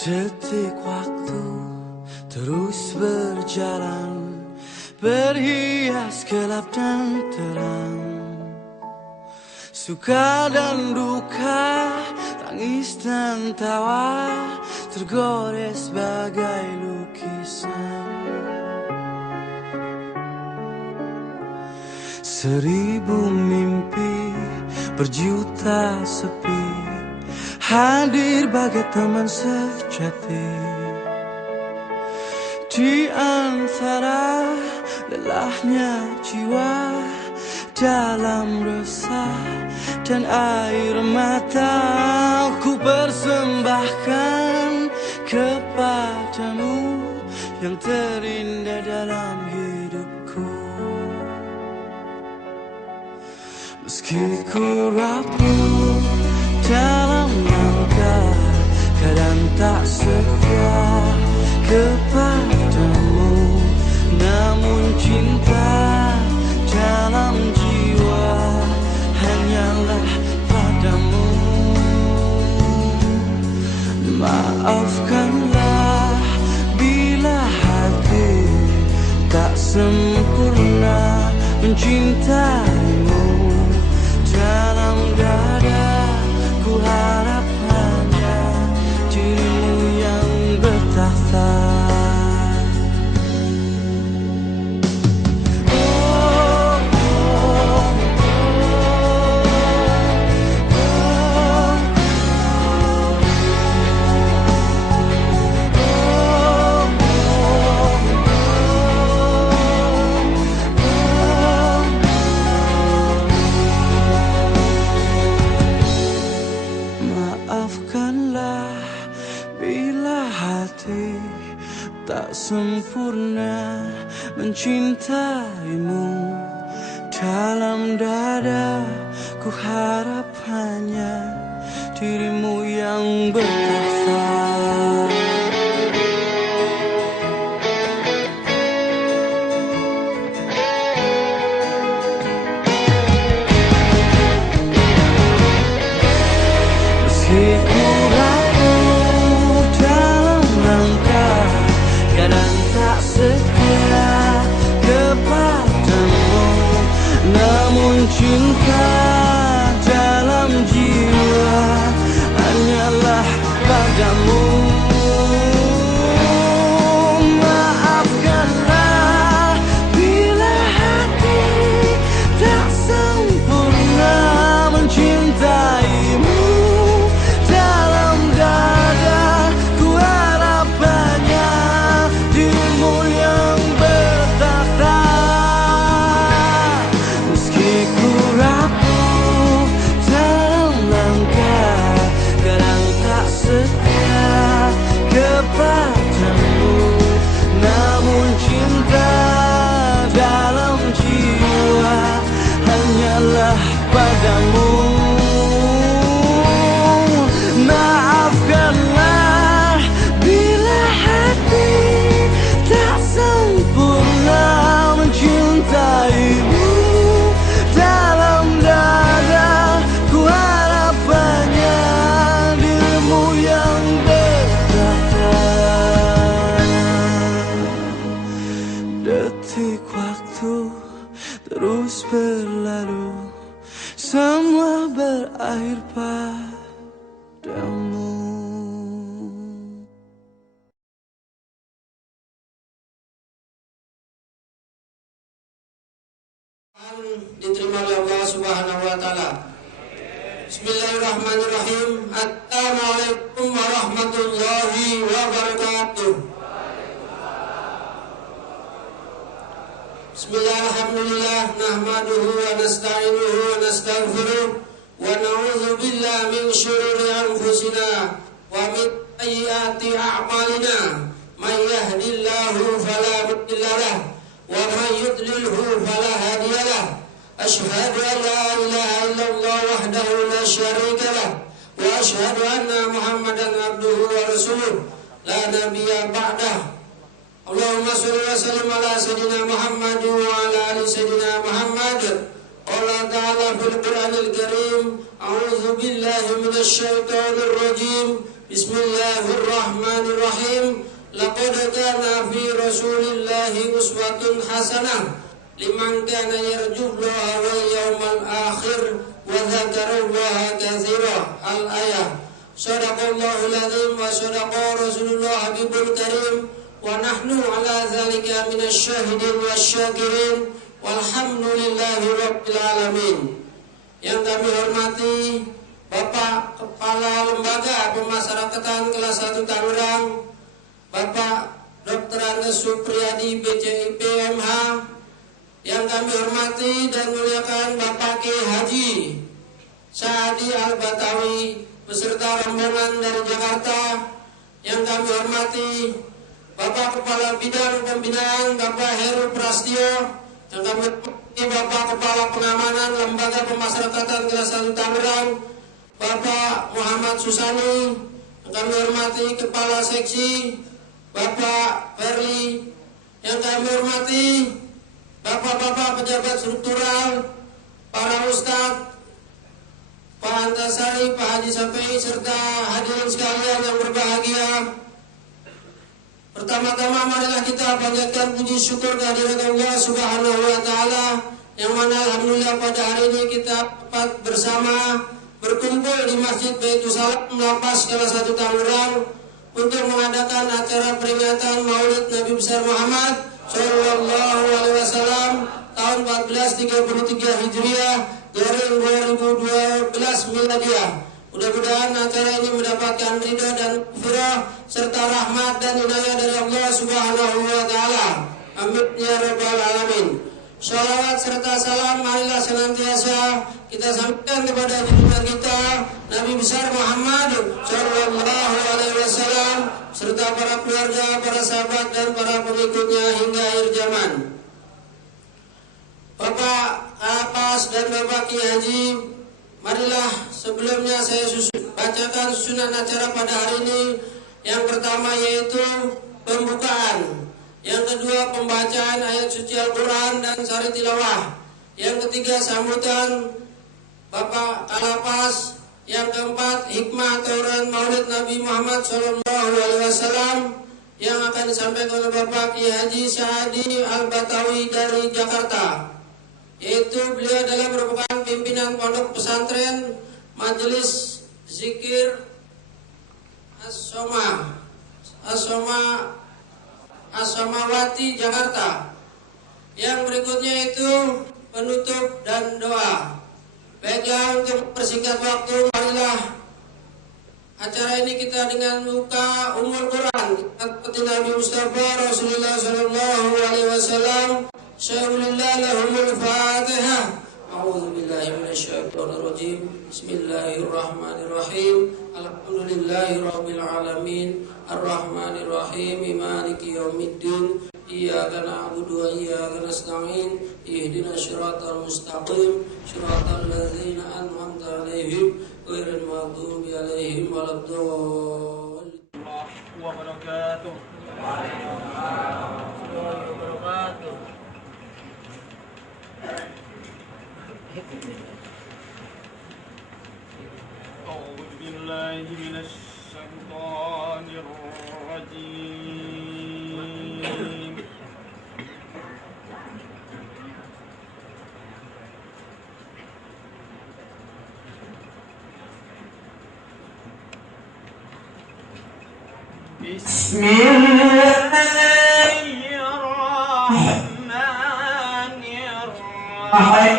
Detik waktu terus berjalan, berhias gelap dan terang, suka dan duka, tangis dan tawa, tergores bagai lukisan. Seribu mimpi, berjuta sepi, hadir bagai teman sejati. Di antara lelahnya jiwa, dalam resah dan air mata, ku persembahkan kepadamu yang terindah dalam hidupku. Meski ku rapuh dalam langkah, kadang tak setia kepadamu, namun cinta dalam jiwa hanyalah padamu. Maafkanlah bila hati tak sempurna mencintaimu. Dalam dada ku harap hanya dirimu yang bertakhta. Tak sempurna mencintaimu. Dalam dada ku harap hanya dirimu yang bertakhta. Meski ku rapuh dalam langkah, kadang tak setia kepadamu, namun cinta dalam jiwa hanyalah padamu. Maafkanlah bila hati tak sempurna mencintaimu. Dalam dada ku harap hanya dirimu yang bertakhta. Meski ku rapuh dalam langkah, kadang tak setia kepadamu, namun cinta dalam jiwa hanyalah padamu. Maafkanlah bila hati tak sempurna mencintaimu. Dalam dada ku harap hanya dirimu yang bertakhta. Detik waktu terus berlalu, semua berakhir padamu. Diterima oleh Allah Subhanahu wa taala. Bismillahirrahmanirrahim. Assalamualaikum warahmatullahi wabarakatuh. Bismillahirrahmanirrahim. Nahmaduhu wa nasta'inuhu wa nastaghfiruh wa na'udzu billahi min syururi anfusina wa min sayyiati a'malina. May yahdihillahu fala mudilla lahu wa may yudlilhu fala hadiya lahu. Asyhadu an la ilaha illallah wahdahu la syarika lahu wa asyhadu anna Muhammadan abduhu wa rasuluh la nabiyya ba'dah. Allahumma sholli wa sallim ala sayyidina Muhammad wa ala ali sayyidina Muhammad. Allah Ta'ala fil Qur'anil Karim, a'udzu billahi minasy syaithanir rajim. Bismillahirrahmanirrahim. Laqad kana fi Rasulillahi uswatun hasanah liman kana yarjullaha wal yawmal akhir wa dzakarallaha katsira. Al-ayah. Shadaqallahul azim wa shadaqa Rasulullah habibul karim wa nahnu ala dzalika minasy syahidin wasyakirin walhamdulillahi rabbil alamin. Yang kami hormati Bapak Kepala Lembaga Pemasyarakatan kelas 1 Tangerang, Bapak Dr. Andes Supriyadi BCIP MH. Yang kami hormati dan muliakan Bapak Kiai Haji Saadi Al-Batawi beserta rombongan dari Jakarta. Yang kami hormati Bapak Kepala Bidang Pembinaan Bapak Heru Prastio. Yang kami hormati Bapak Kepala Pengamanan Lembaga Pemasyarakatan kelas 1 Tangerang, Bapak Muhammad Susani. Yang kami hormati Kepala Seksi Bapak Perli. Yang kami hormati Bapak-bapak pejabat struktural, para ustadz, Pak Antasari, Pak Haji Safi, serta hadirin sekalian yang berbahagia. Pertama-tama marilah kita panjatkan puji syukur kehadirat Allah Subhanahu wa taala, yang mana alhamdulillah pada hari ini kita dapat bersama berkumpul di Masjid Baitul Salam Lapas kelas 1 Tangerang untuk mengadakan acara peringatan Maulid Nabi besar Muhammad Sallallahu Alaihi Wasallam tahun 1433 Hijriah garing 2012 Miladiah. Mudah-mudahan acara ini mendapatkan ridha dan firah serta rahmat dan inayah dari Allah Subhanahu wa taala. Amin ya rabbal alamin. Shalawat serta salam marilah senantiasa kita sampaikan kepada junjungan kita Nabi besar Muhammad Sallallahu Alaihi Wasallam serta para keluarga, para sahabat dan para pengikutnya hingga akhir zaman. Bapak Kalapas dan Bapak Kiai Haji, marilah sebelumnya saya bacakan susunan acara pada hari ini. Yang pertama yaitu pembukaan, yang kedua pembacaan ayat suci Al-Quran dan sari tilawah, yang ketiga sambutan Bapak Kalapas, yang keempat hikmah tauran Maulid Nabi Muhammad SAW yang akan disampaikan oleh Bapak Kiai Haji Saadi Al-Batawi dari Jakarta, yaitu beliau adalah merupakan pimpinan pondok pesantren Majelis Zikir As-Somawati Jakarta. Yang berikutnya itu penutup dan doa. Baiklah, untuk persingkat waktu, marilah acara ini kita dengan buka Ummul Quran seperti Nabi Mustafa Rasulullah Sallallahu Alaihi Wasallam. Syahulillah lahumul Fatihah. A'udzubillahi minasyaitonirrajim. Bismillahirrahmanirrahim. Alhamdulillahirabbil alamin. Arrahmanirrahim. Maliki yaumiddin. Iyyaka na'budu wa iyyaka nasta'in. Ihdinas siratal mustaqim. Siratal ladzina an'amta 'alaihim ghairil maghdubi 'alaihim waladdallin. Wa barakatuh. أعوذ بالله من الشيطان الرجيم. بسم الله الرحمن الرحيم.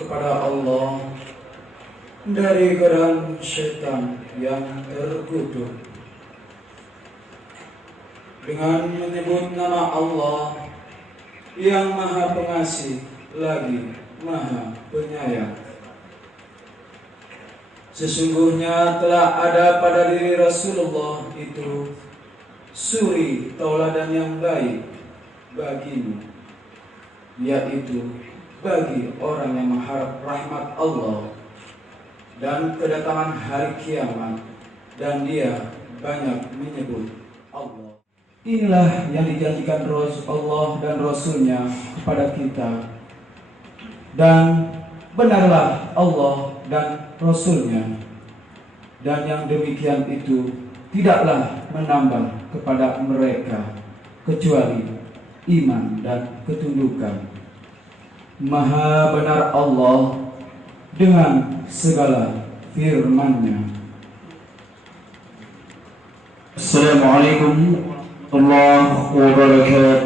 kepada Allah dari godaan syaitan yang terkutuk, dengan menyebut nama Allah yang Maha Pengasih lagi Maha Penyayang. Sesungguhnya telah ada pada diri Rasulullah itu suri tauladan yang baik bagimu, yaitu bagi orang yang mengharap rahmat Allah dan kedatangan hari kiamat, dan dia banyak menyebut Allah. Inilah yang dijanjikan Allah dan Rasulnya kepada kita, dan benarlah Allah dan Rasulnya, dan yang demikian itu tidaklah menambah kepada mereka kecuali iman dan ketundukan. Maha benar Allah dengan segala firman-Nya. Assalamualaikum warahmatullahi wabarakatuh.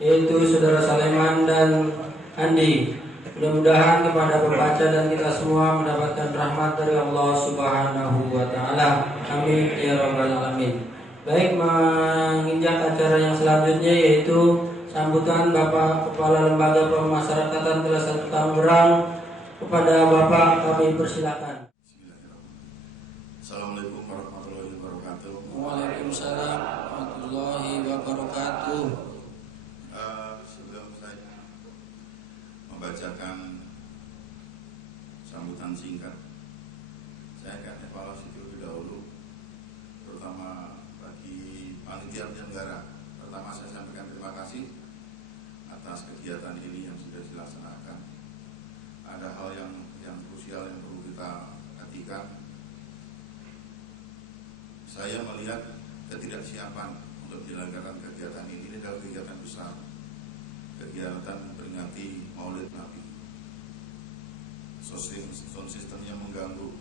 Yaitu saudara Saleman dan Andi. Mudah-mudahan kepada pembaca dan kita semua mendapatkan rahmat dari Allah Subhanahu wa taala. Amin ya rabbal alamin. Baik, menginjak acara yang selanjutnya yaitu sambutan Bapak Kepala Lembaga Pemasyarakatan kelas 1 Tangerang. Kepada Bapak kami persilakan. Assalamualaikum warahmatullahi wabarakatuh. Waalaikumsalam warahmatullahi wabarakatuh. Sebelum saya membacakan sambutan singkat, saya akan evaluasi terlebih dahulu, terutama bagi panitia penyelenggara. Pertama, saya sampaikan terima kasih atas kegiatan ini yang sudah dilaksanakan. Ada hal yang krusial yang perlu kita perhatikan. Saya melihat ketidaksiapan untuk menyelenggarakan kegiatan ini adalah kegiatan besar, kegiatan memperingati Maulid Nabi. Sound systemnya mengganggu,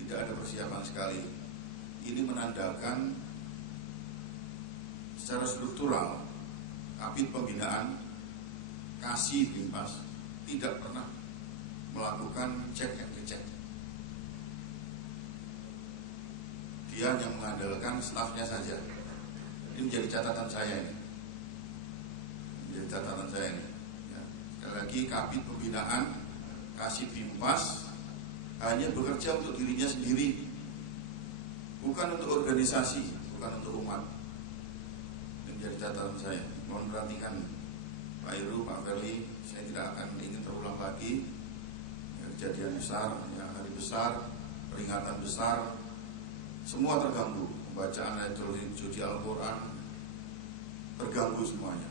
tidak ada persiapan sekali. Ini menandakan secara struktural Kabid Pembinaan Kasih Binmas tidak pernah melakukan cek and recheck. Dia hanya mengandalkan stafnya saja. Ini menjadi catatan saya ini. Ya. Sekali lagi, Kabid Pembinaan Kasih Binmas hanya bekerja untuk dirinya sendiri, bukan untuk organisasi, bukan untuk umat. Ini menjadi catatan saya. Mohon perhatikan Pak Iru, Pak Ferli, saya tidak akan ingin terulang lagi kejadian besar, hari besar, peringatan besar, semua terganggu. Pembacaan ayat suci Al-Quran terganggu semuanya.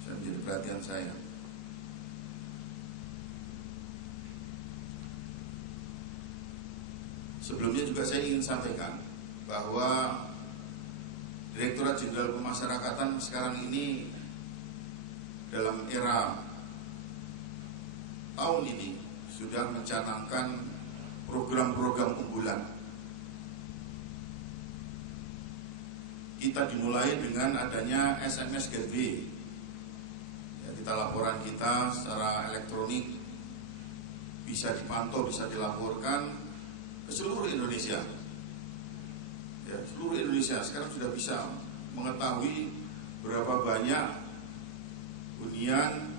Saya menjadi perhatian saya. Sebelumnya juga saya ingin sampaikan bahwa Direktorat Jenderal Pemasyarakatan sekarang ini dalam era tahun ini sudah mencanangkan program-program unggulan. Kita dimulai dengan adanya SMS Gateway. Ya, kita laporan kita secara elektronik bisa dipantau, bisa dilaporkan ke seluruh Indonesia. Ya, seluruh Indonesia sekarang sudah bisa mengetahui berapa banyak hunian,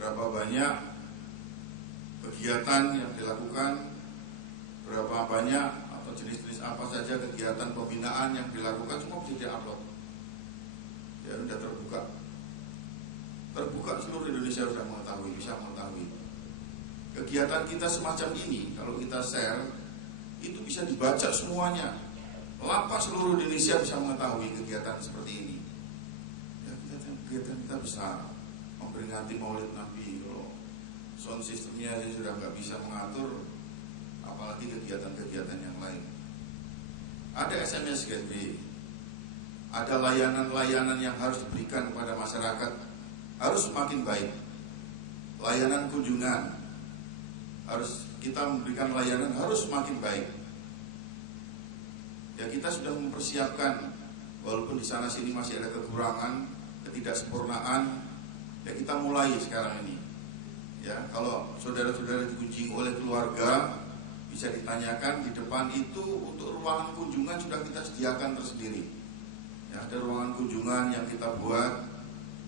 berapa banyak kegiatan yang dilakukan, berapa banyak atau jenis-jenis apa saja kegiatan pembinaan yang dilakukan, semua bisa di-upload. Ya, sudah terbuka seluruh Indonesia sudah mengetahui, bisa mengetahui. Kegiatan kita semacam ini kalau kita share itu bisa dibaca semuanya. Lapas seluruh Indonesia bisa mengetahui kegiatan seperti ini. Ya, kegiatan kita besar, memperingati Maulid Nabi. Kalau sound sistemnya sudah nggak bisa mengatur, apalagi kegiatan-kegiatan yang lain. Ada SMS gateway, ada layanan-layanan yang harus diberikan kepada masyarakat, harus semakin baik. Layanan kunjungan, harus kita memberikan layanan harus semakin baik. Ya, kita sudah mempersiapkan, walaupun di sana sini masih ada kekurangan, ketidaksempurnaan, ya kita mulai sekarang ini. Ya, kalau saudara-saudara dikunjungi oleh keluarga, bisa ditanyakan di depan itu untuk ruangan kunjungan sudah kita sediakan tersendiri. Ya, ada ruangan kunjungan yang kita buat.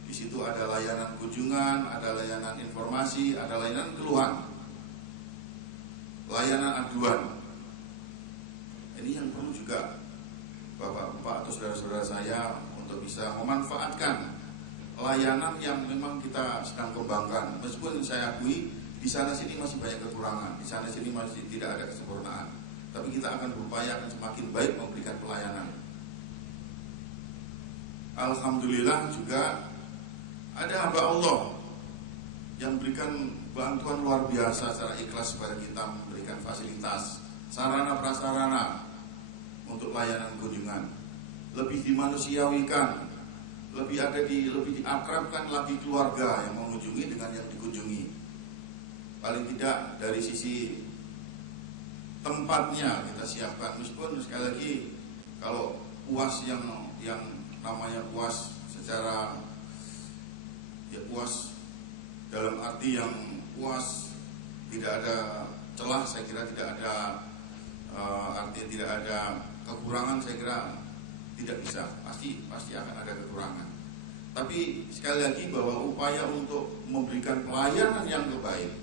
Di situ ada layanan kunjungan, ada layanan informasi, ada layanan keluhan, layanan aduan. Ini yang perlu juga Bapak-bapak atau saudara-saudara saya untuk bisa memanfaatkan layanan yang memang kita sedang kembangkan. Meskipun saya akui di sana sini masih banyak kekurangan, di sana sini masih tidak ada kesempurnaan, tapi kita akan berupaya akan semakin baik memberikan pelayanan. Alhamdulillah juga ada hamba Allah yang berikan bantuan luar biasa secara ikhlas kepada kita, memberikan fasilitas, sarana prasarana untuk layanan kunjungan, lebih dimanusiawikan, lebih diakrabkan lagi keluarga yang mengunjungi dengan yang dikunjungi. Paling tidak dari sisi tempatnya kita siapkan, meskipun sekali lagi kalau UAS yang namanya UAS secara ya UAS dalam arti yang UAS tidak ada celah, saya kira tidak ada artinya tidak ada kekurangan, saya kira tidak bisa, pasti akan ada kekurangan. Tapi sekali lagi bahwa upaya untuk memberikan pelayanan yang terbaik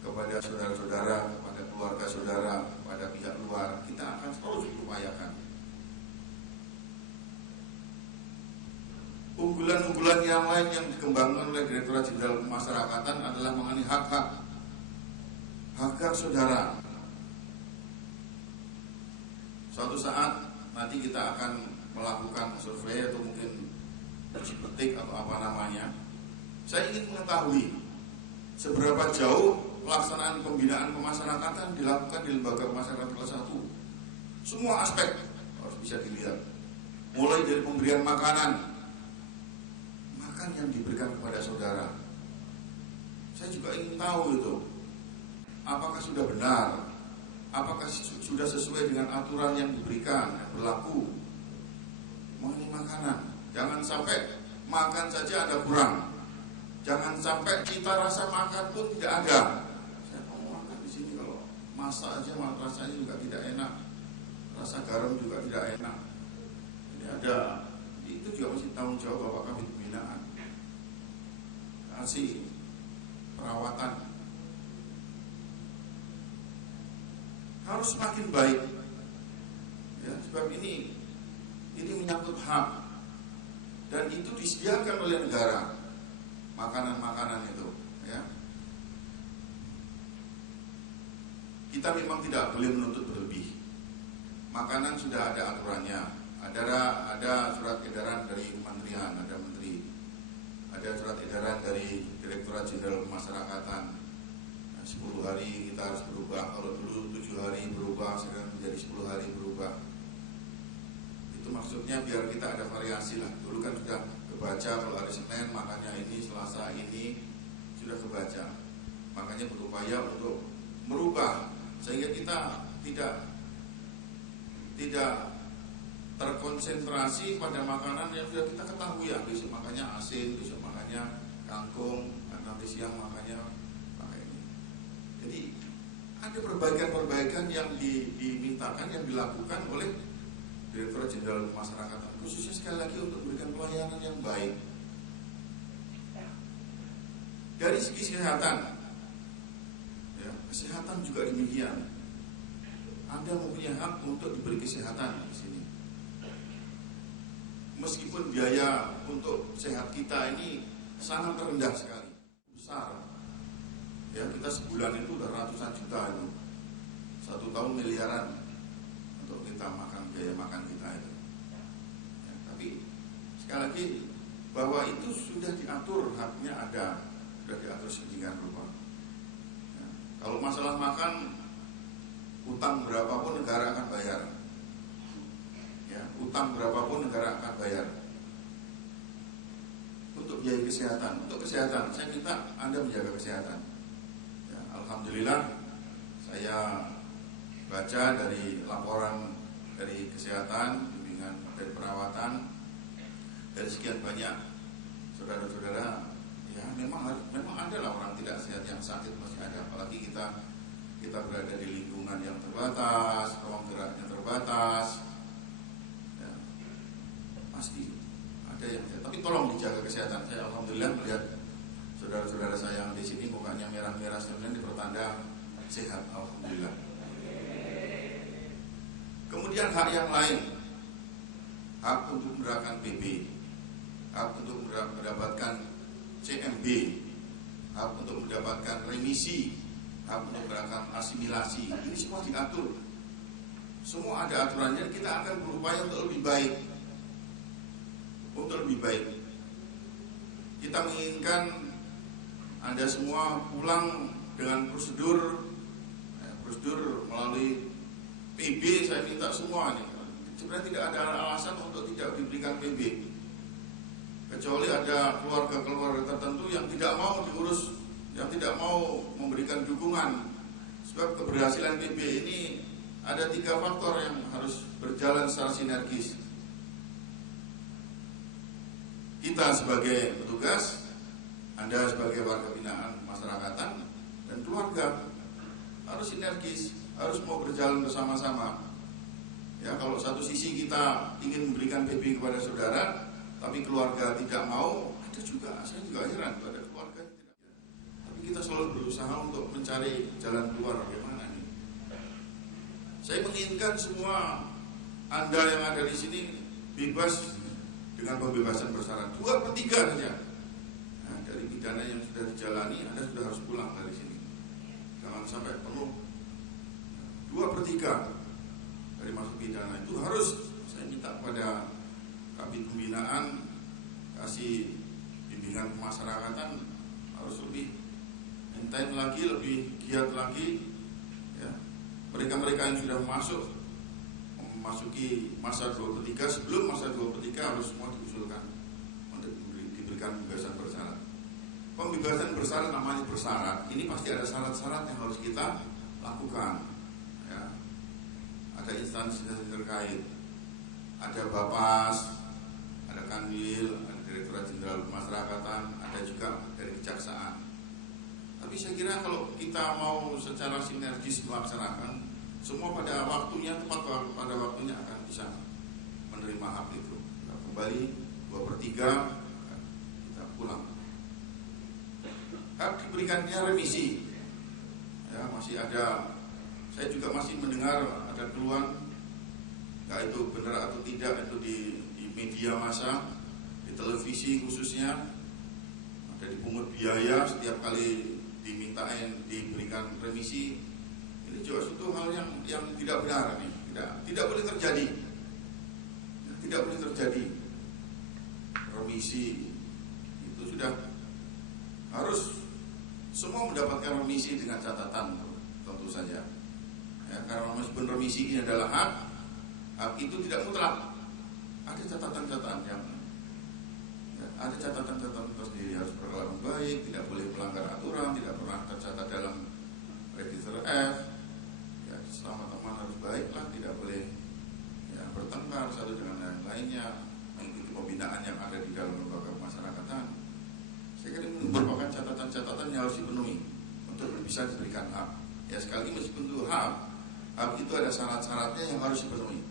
kepada saudara-saudara, kepada keluarga saudara, kepada pihak luar, kita akan terus upayakan. Unggulan-unggulan yang lain yang dikembangkan oleh Direktorat Jenderal Pemasyarakatan adalah mengenai hak-hak saudara. Suatu saat nanti kita akan melakukan survei atau mungkin uji petik atau apa namanya. Saya ingin mengetahui seberapa jauh pelaksanaan pembinaan pemasyarakatan dilakukan di lembaga pemasyarakatan kelas 1. Semua aspek harus bisa dilihat. Mulai dari pemberian makan yang diberikan kepada saudara. Saya juga ingin tahu itu, apakah sudah benar, apakah sudah sesuai dengan aturan yang diberikan, yang berlaku mengenai makanan. Jangan sampai makan saja ada kurang, jangan sampai cita rasa makan pun tidak ada. Saya mau makan di sini kalau masak aja rasanya juga tidak enak, rasa garam juga tidak enak. Ini ada, itu juga masih tanggung jawab Bapak Kabid Pembinaan. Kasih perawatan harus semakin baik, ya, sebab ini menyangkut hak dan itu disediakan oleh negara, makanan-makanan itu, ya. Kita memang tidak boleh menuntut berlebih. Makanan sudah ada aturannya, ada surat edaran dari kementerian, ada menteri. Ada surat edaran dari Direktorat Jenderal Pemasyarakatan. 10 hari kita harus berubah. Kalau dulu 7 hari berubah, sekarang menjadi 10 hari berubah. Itu maksudnya biar kita ada variasi lah. Dulu kan sudah kebaca kalau hari Senin makannya ini, Selasa ini sudah kebaca. Makanya berupaya untuk merubah sehingga kita tidak terkonsentrasi pada makanan yang sudah kita ketahui, ya, besok makannya asin, besok makannya kangkung, nanti siang makannya pakai ini. Jadi ada perbaikan-perbaikan yang dimintakan, yang dilakukan oleh Direktorat Jenderal Pemasyarakatan, khususnya sekali lagi untuk memberikan pelayanan yang baik. Dari segi kesehatan, ya, kesehatan juga demikian. Anda mempunyai hak untuk diberi kesehatan di sini. Meskipun biaya untuk sehat kita ini sangat rendah sekali, besar. Ya, kita sebulan itu udah ratusan juta itu, 1 tahun miliaran untuk kita makan, biaya makan kita itu. Ya, tapi sekali lagi bahwa itu sudah diatur, haknya ada, sudah diatur sedemikian rupa. Ya, kalau masalah makan, utang berapapun negara akan bayar. Ya, utang berapapun negara akan bayar. Untuk biaya kesehatan, saya minta Anda menjaga kesehatan. Ya, alhamdulillah, saya baca dari laporan dari kesehatan, bimbingan dari perawatan, dari sekian banyak saudara-saudara, ya memang ada lah orang tidak sehat yang sakit, masih ada. Apalagi kita berada di lingkungan yang terbatas, ruang geraknya terbatas, ya, pasti ada yang sehat. Tapi tolong dijaga kesehatan. Saya alhamdulillah melihat saudara-saudara saya yang di sini mukanya merah-merah, sebenarnya pertanda sehat, alhamdulillah. Kemudian hak yang lain, hak untuk mendapatkan PB, hak untuk mendapatkan CMB, hak untuk mendapatkan remisi, hak untuk mendapatkan asimilasi, ini semua diatur. Semua ada aturannya. Kita akan berupaya untuk lebih baik. Untuk lebih baik. Kita menginginkan Anda semua pulang dengan prosedur melalui PB. Saya minta semua nih. Sebenarnya tidak ada alasan untuk tidak diberikan PB. Kecuali ada keluarga-keluarga tertentu yang tidak mau diurus, yang tidak mau memberikan dukungan. Sebab keberhasilan PB ini ada 3 faktor yang harus berjalan secara sinergis. Kita sebagai petugas, Anda sebagai warga binaan masyarakatan, dan keluarga harus sinergis, harus mau berjalan bersama-sama. Ya, kalau satu sisi kita ingin memberikan PB kepada saudara, tapi keluarga tidak mau, ada juga, saya juga heran pada keluarga yang tidak. Tapi kita selalu berusaha untuk mencari jalan keluar bagaimana nih. Saya menginginkan semua Anda yang ada di sini bebas dengan pembebasan bersyarat 2/3 saja. Nah, dari pidana yang sudah dijalani, Anda sudah harus pulang dari sini. Jangan sampai penuh 2/3 dari masa pidana itu harus. Saya minta kepada Kabid Pembinaan, kasih bimbingan kemasyarakatan, harus lebih intent lagi, lebih giat lagi. Ya, mereka-mereka yang sudah memasuki masa 2/3, sebelum masa 2/3 harus semua diusulkan untuk diberikan pembebasan bersyarat. Pembebasan bersyarat namanya bersyarat, ini pasti ada syarat-syarat yang harus kita lakukan. Ya, ada instansi terkait, ada Bapas, ada Kanwil, ada Direktorat Jenderal Pemasyarakatan, ada juga dari Kejaksaan. Tapi saya kira kalau kita mau secara sinergis melaksanakan, semua pada waktunya, tepat pada waktunya akan bisa menerima hak itu. Kita kembali 2/3, kita pulang. Hak diberikannya remisi. Ya, masih ada, saya juga masih mendengar ada keluhan, nggak itu benar atau tidak, itu di media massa, di televisi khususnya, ada dipungut biaya setiap kali dimintain diberikan remisi. Ini juga suatu hal yang tidak benar nih, tidak boleh terjadi. Tidak boleh terjadi. Remisi itu sudah harus semua mendapatkan remisi dengan catatan, tentu saja. Ya, karena meskipun remisi ini adalah hak itu tidak mutlak. Ada catatan-catatan yang ada catatan-catatan tersendiri, harus berkelakuan baik, tidak boleh melanggar aturan, tidak pernah tercatat dalam register F. Ya, selama teman harus baiklah, tidak boleh ya bertengkar satu dengan yang lainnya, mengikuti pembinaan yang ada di dalam lembaga pemasyarakatan. Saya kira ini merupakan catatan-catatan yang harus dipenuhi untuk bisa diberikan hak. Ya, sekali meskipun itu hak itu ada syarat-syaratnya yang harus dipenuhi.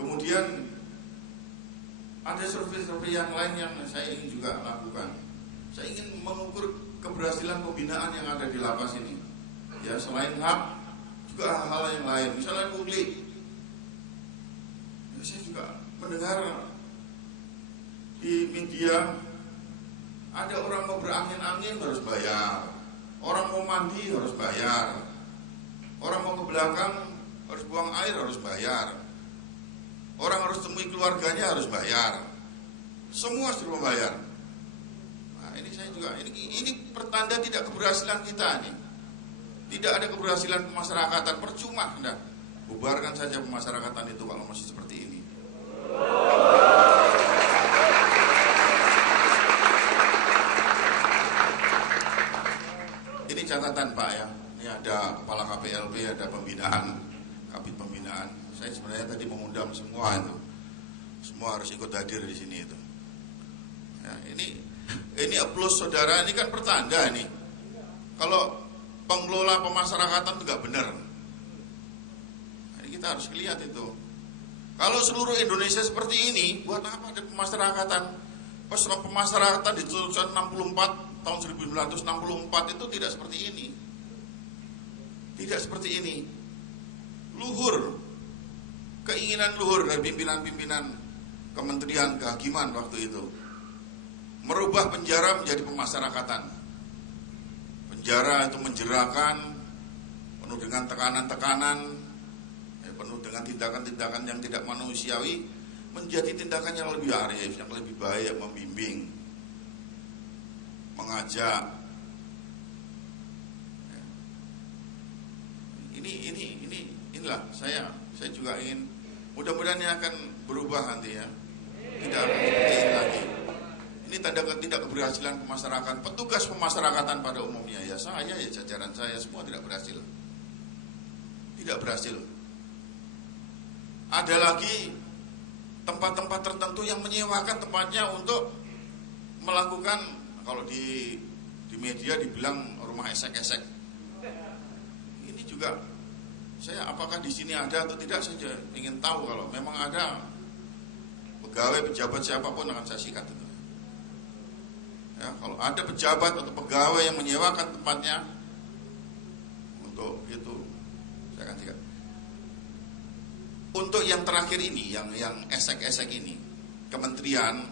Kemudian ada survei-survei materi yang lain yang saya ingin juga lakukan. Saya ingin mengukur keberhasilan pembinaan yang ada di lapas ini. Ya, selain HAM, juga hal-hal yang lain. Misalnya publik. Ya, saya juga mendengar di media ada orang mau berangin-angin harus bayar, orang mau mandi harus bayar, orang mau ke belakang harus buang air harus bayar, orang harus temui keluarganya harus bayar, semua suruh membayar. Nah, ini saya juga ini pertanda tidak keberhasilan kita nih. Tidak ada keberhasilan pemasyarakatan, percuma hendak bubarkan saja pemasyarakatan itu kalau masih seperti ini. Ini catatan Pak ya, ini ada kepala KPLP, ada pembinaan, kabit pembinaan. Saya sebenarnya tadi mengundang semua itu, semua harus ikut hadir di sini itu. Ya, ini plus saudara, ini kan pertanda nih. Kalau pengelola pemasyarakatan itu nggak benar, ini kita harus lihat itu. Kalau seluruh Indonesia seperti ini, buat apa ada pemasyarakatan? Pemasyarakatan di tahun 64 tahun 1964 itu tidak seperti ini. Tidak seperti ini. Luhur, keinginan luhur dari pimpinan-pimpinan Kementerian Kehakiman waktu itu merubah penjara menjadi pemasyarakatan. Penjara itu menjerakan, penuh dengan tekanan-tekanan, penuh dengan tindakan-tindakan yang tidak manusiawi, menjadi tindakan yang lebih arif, yang lebih baik, membimbing, mengajak. Inilah saya juga ingin, mudah-mudahan ini akan berubah nanti ya, tidak akan seperti ini lagi. Ini tanda tidak keberhasilan pemasyarakat, petugas pemasyarakatan pada umumnya ya, saya ya jajaran saya semua tidak berhasil, tidak berhasil. Ada lagi tempat-tempat tertentu yang menyewakan tempatnya untuk melakukan, kalau di media dibilang rumah esek-esek. Ini juga saya apakah di sini ada atau tidak saja ingin tahu. Kalau memang ada pegawai pejabat siapapun akan saya sikat itu. Ya, kalau ada pejabat atau pegawai yang menyewakan tempatnya untuk itu, saya akan sikat. Untuk yang terakhir ini, yang esek-esek ini, Kementerian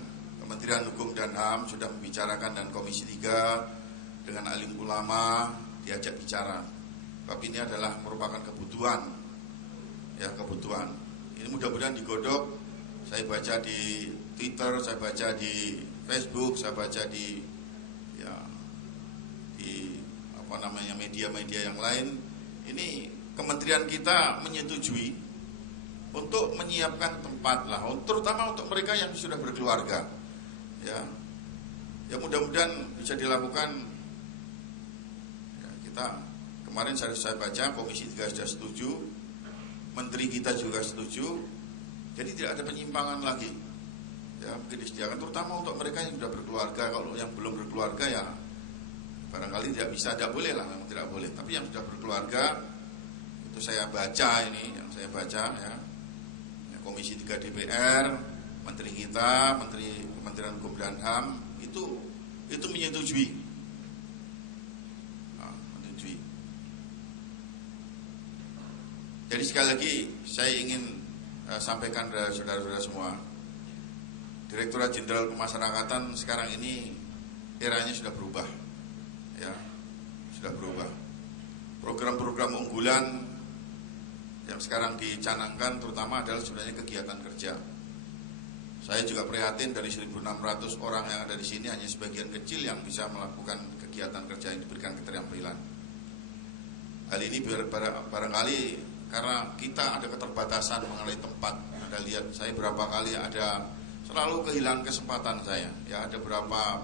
Hukum dan HAM sudah membicarakan, dan Komisi 3 dengan alim ulama diajak bicara. Sebab ini adalah merupakan kebutuhan, ya kebutuhan. Ini mudah-mudahan digodok. Saya baca di Twitter, saya baca di Facebook, saya baca di media-media yang lain. Ini kementerian kita menyetujui untuk menyiapkan tempat lah, terutama untuk mereka yang sudah berkeluarga. Ya mudah-mudahan bisa dilakukan. Ya, kita kemarin saya baca Komisi 3 sudah setuju, Menteri kita juga setuju. Jadi tidak ada penyimpangan lagi. Ya, mungkin disediakan terutama untuk mereka yang sudah berkeluarga. Kalau yang belum berkeluarga ya barangkali tidak bisa, tidak boleh lah, memang tidak boleh. Tapi yang sudah berkeluarga itu saya baca ini, yang saya baca ya, Komisi 3 DPR, Menteri kita, Kementerian Hukum dan HAM itu menyetujui. Menyetujui. Jadi sekali lagi saya ingin sampaikan kepada saudara-saudara semua, Direktorat Jenderal Pemasyarakatan sekarang ini eranya sudah berubah, ya, sudah berubah. Program-program unggulan yang sekarang dicanangkan terutama adalah sebenarnya kegiatan kerja. Saya juga prihatin dari 1.600 orang yang ada di sini hanya sebagian kecil yang bisa melakukan kegiatan kerja yang diberikan keterampilan. Hal ini barangkali karena kita ada keterbatasan mengenai tempat. Anda lihat saya berapa kali selalu kehilangan kesempatan saya. Ya, ada beberapa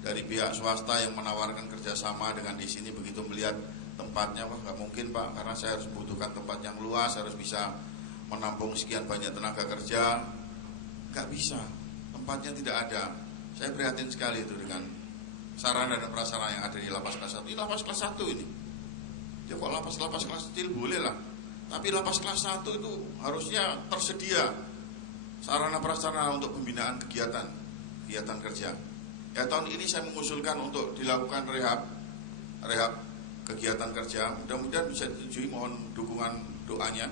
dari pihak swasta yang menawarkan kerjasama dengan di sini, begitu melihat tempatnya, wah nggak mungkin Pak, karena saya harus membutuhkan tempat yang luas, harus bisa menampung sekian banyak tenaga kerja. Nggak bisa, tempatnya tidak ada. Saya prihatin sekali itu dengan sarana dan prasarana yang ada di lapas kelas 1. Ini lapas kelas 1 ini. Ya kok lapas kelas kecil boleh lah, tapi lapas kelas 1 itu harusnya tersedia sarana prasarana untuk pembinaan kegiatan. kegiatan kerja. Ya, tahun ini saya mengusulkan untuk dilakukan rehab kegiatan kerja. Mudah-mudahan bisa disetujui, mohon dukungan doanya.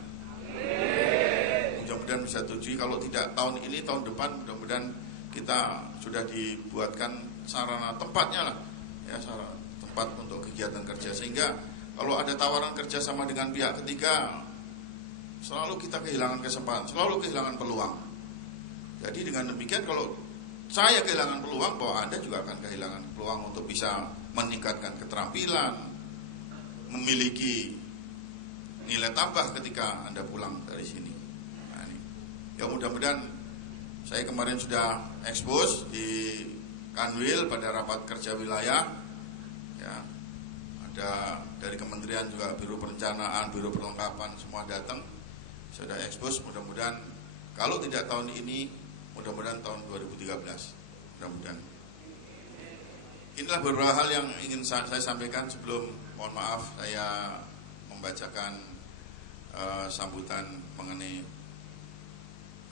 Mudah-mudahan bisa disetujui. Kalau tidak tahun ini, tahun depan mudah-mudahan kita sudah dibuatkan sarana tempatnya lah, ya, sarana tempat untuk kegiatan kerja, sehingga kalau ada tawaran kerja sama dengan pihak ketiga, selalu kita kehilangan kesempatan, selalu kehilangan peluang. Jadi dengan demikian, kalau saya kehilangan peluang, bahwa Anda juga akan kehilangan peluang untuk bisa meningkatkan keterampilan, memiliki nilai tambah ketika Anda pulang dari sini. Nah, ini. Ya, mudah-mudahan saya kemarin sudah expose di Kanwil pada rapat kerja wilayah. Ya, ada dari kementerian juga, biro perencanaan, biro perlengkapan, semua datang. Sudah expose, mudah-mudahan kalau tidak tahun ini, mudah-mudahan tahun 2013. Mudah-mudahan. Inilah beberapa hal yang ingin saya sampaikan sebelum, mohon maaf, saya membacakan sambutan mengenai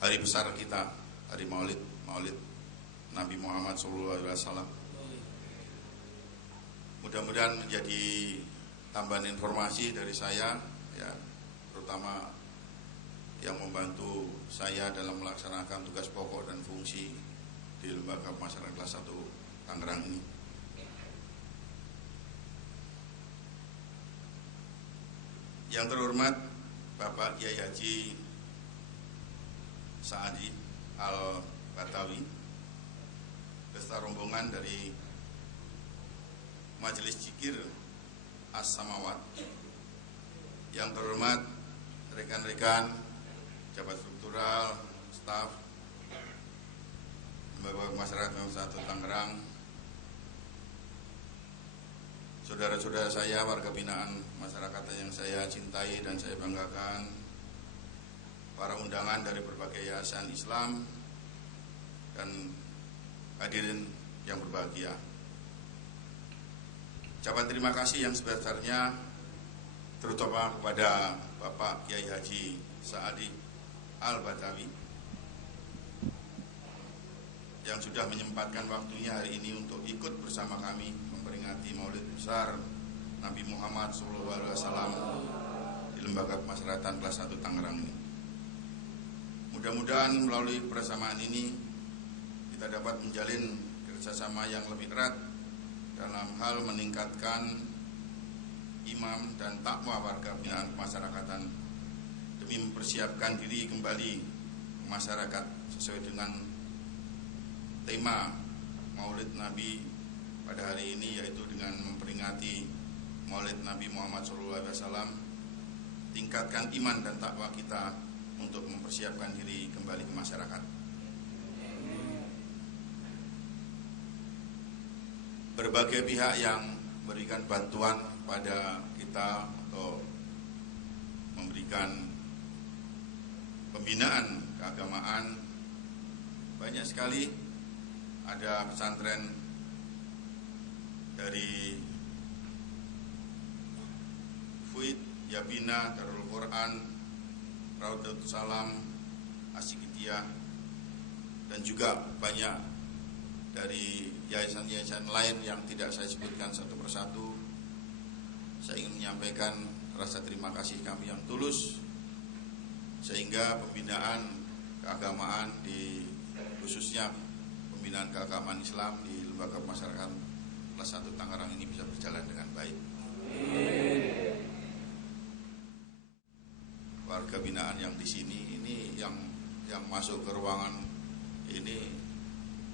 hari besar kita, hari Maulid Nabi Muhammad SAW. Mudah-mudahan menjadi tambahan informasi dari saya, ya, terutama yang membantu saya dalam melaksanakan tugas pokok dan fungsi di Lembaga Pemasaran Kelas 1 Tangerang ini. Yang terhormat Bapak Kiai Haji Saadi Al-Batawi, beserta rombongan dari Majelis Zikir As-Samawat. Yang terhormat rekan-rekan pejabat struktural, staf Lembaga Masyarakat Kelas 1 Tangerang, saudara-saudara saya, warga binaan masyarakat yang saya cintai dan saya banggakan, para undangan dari berbagai yayasan Islam, dan hadirin yang berbahagia. Ucapan terima kasih yang sebesar-besarnya terutama kepada Bapak Kiai Haji Saadi Al-Batawi yang sudah menyempatkan waktunya hari ini untuk ikut bersama kami memperingati Maulid besar Nabi Muhammad SAW di Lembaga Pemasyarakatan Kelas 1 Tangerang ini. Mudah-mudahan melalui kebersamaan ini kita dapat menjalin kerjasama yang lebih erat dalam hal meningkatkan imam dan takwa warga binaan kemasyarakatan demi mempersiapkan diri kembali ke masyarakat sesuai dengan tema Maulid Nabi pada hari ini, yaitu dengan memperingati Maulid Nabi Muhammad SAW. Tingkatkan iman dan takwa kita untuk mempersiapkan diri kembali ke masyarakat. Berbagai pihak yang memberikan bantuan pada kita untuk memberikan pembinaan keagamaan banyak sekali. Ada pesantren dari Fuid, Yabina, Darul Quran, Raudatul Salam, Asyikitiyah, dan juga banyak dari yayasan-yayasan lain yang tidak saya sebutkan satu persatu. Saya ingin menyampaikan rasa terima kasih kami yang tulus, sehingga pembinaan keagamaan di, khususnya pembinaan keagamaan Islam di Lembaga Pemasarakatan Kelas 1 Tangerang ini bisa berjalan dengan baik. Warga binaan yang di sini ini yang masuk ke ruangan ini